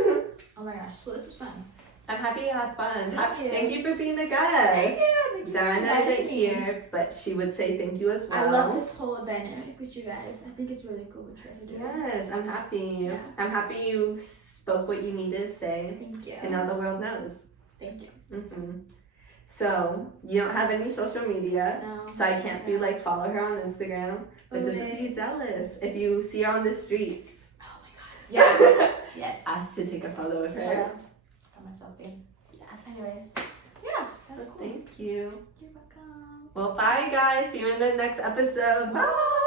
Oh my gosh, well, this was fun. I'm happy you had fun. Thank you. Thank you for being a guest. Thank you. Thank you. for Darna isn't inviting me. here, but she would say thank you as well. I love this whole dynamic with you guys. I think it's really cool what you guys are doing. Yes, I'm happy. Yeah. I'm happy you spoke what you needed to say, Thank you. and now the world knows. Thank you. So, you don't have any social media, No. so I can't be like follow her on Instagram. But this is you jealous. If you see her on the streets, Oh my gosh. Yeah. Yes. ask to take a photo of So, her. put myself in. Yes. Anyways. Yeah, that's Well, cool. thank you. You're welcome. Well, bye guys. See you in the next episode. Bye.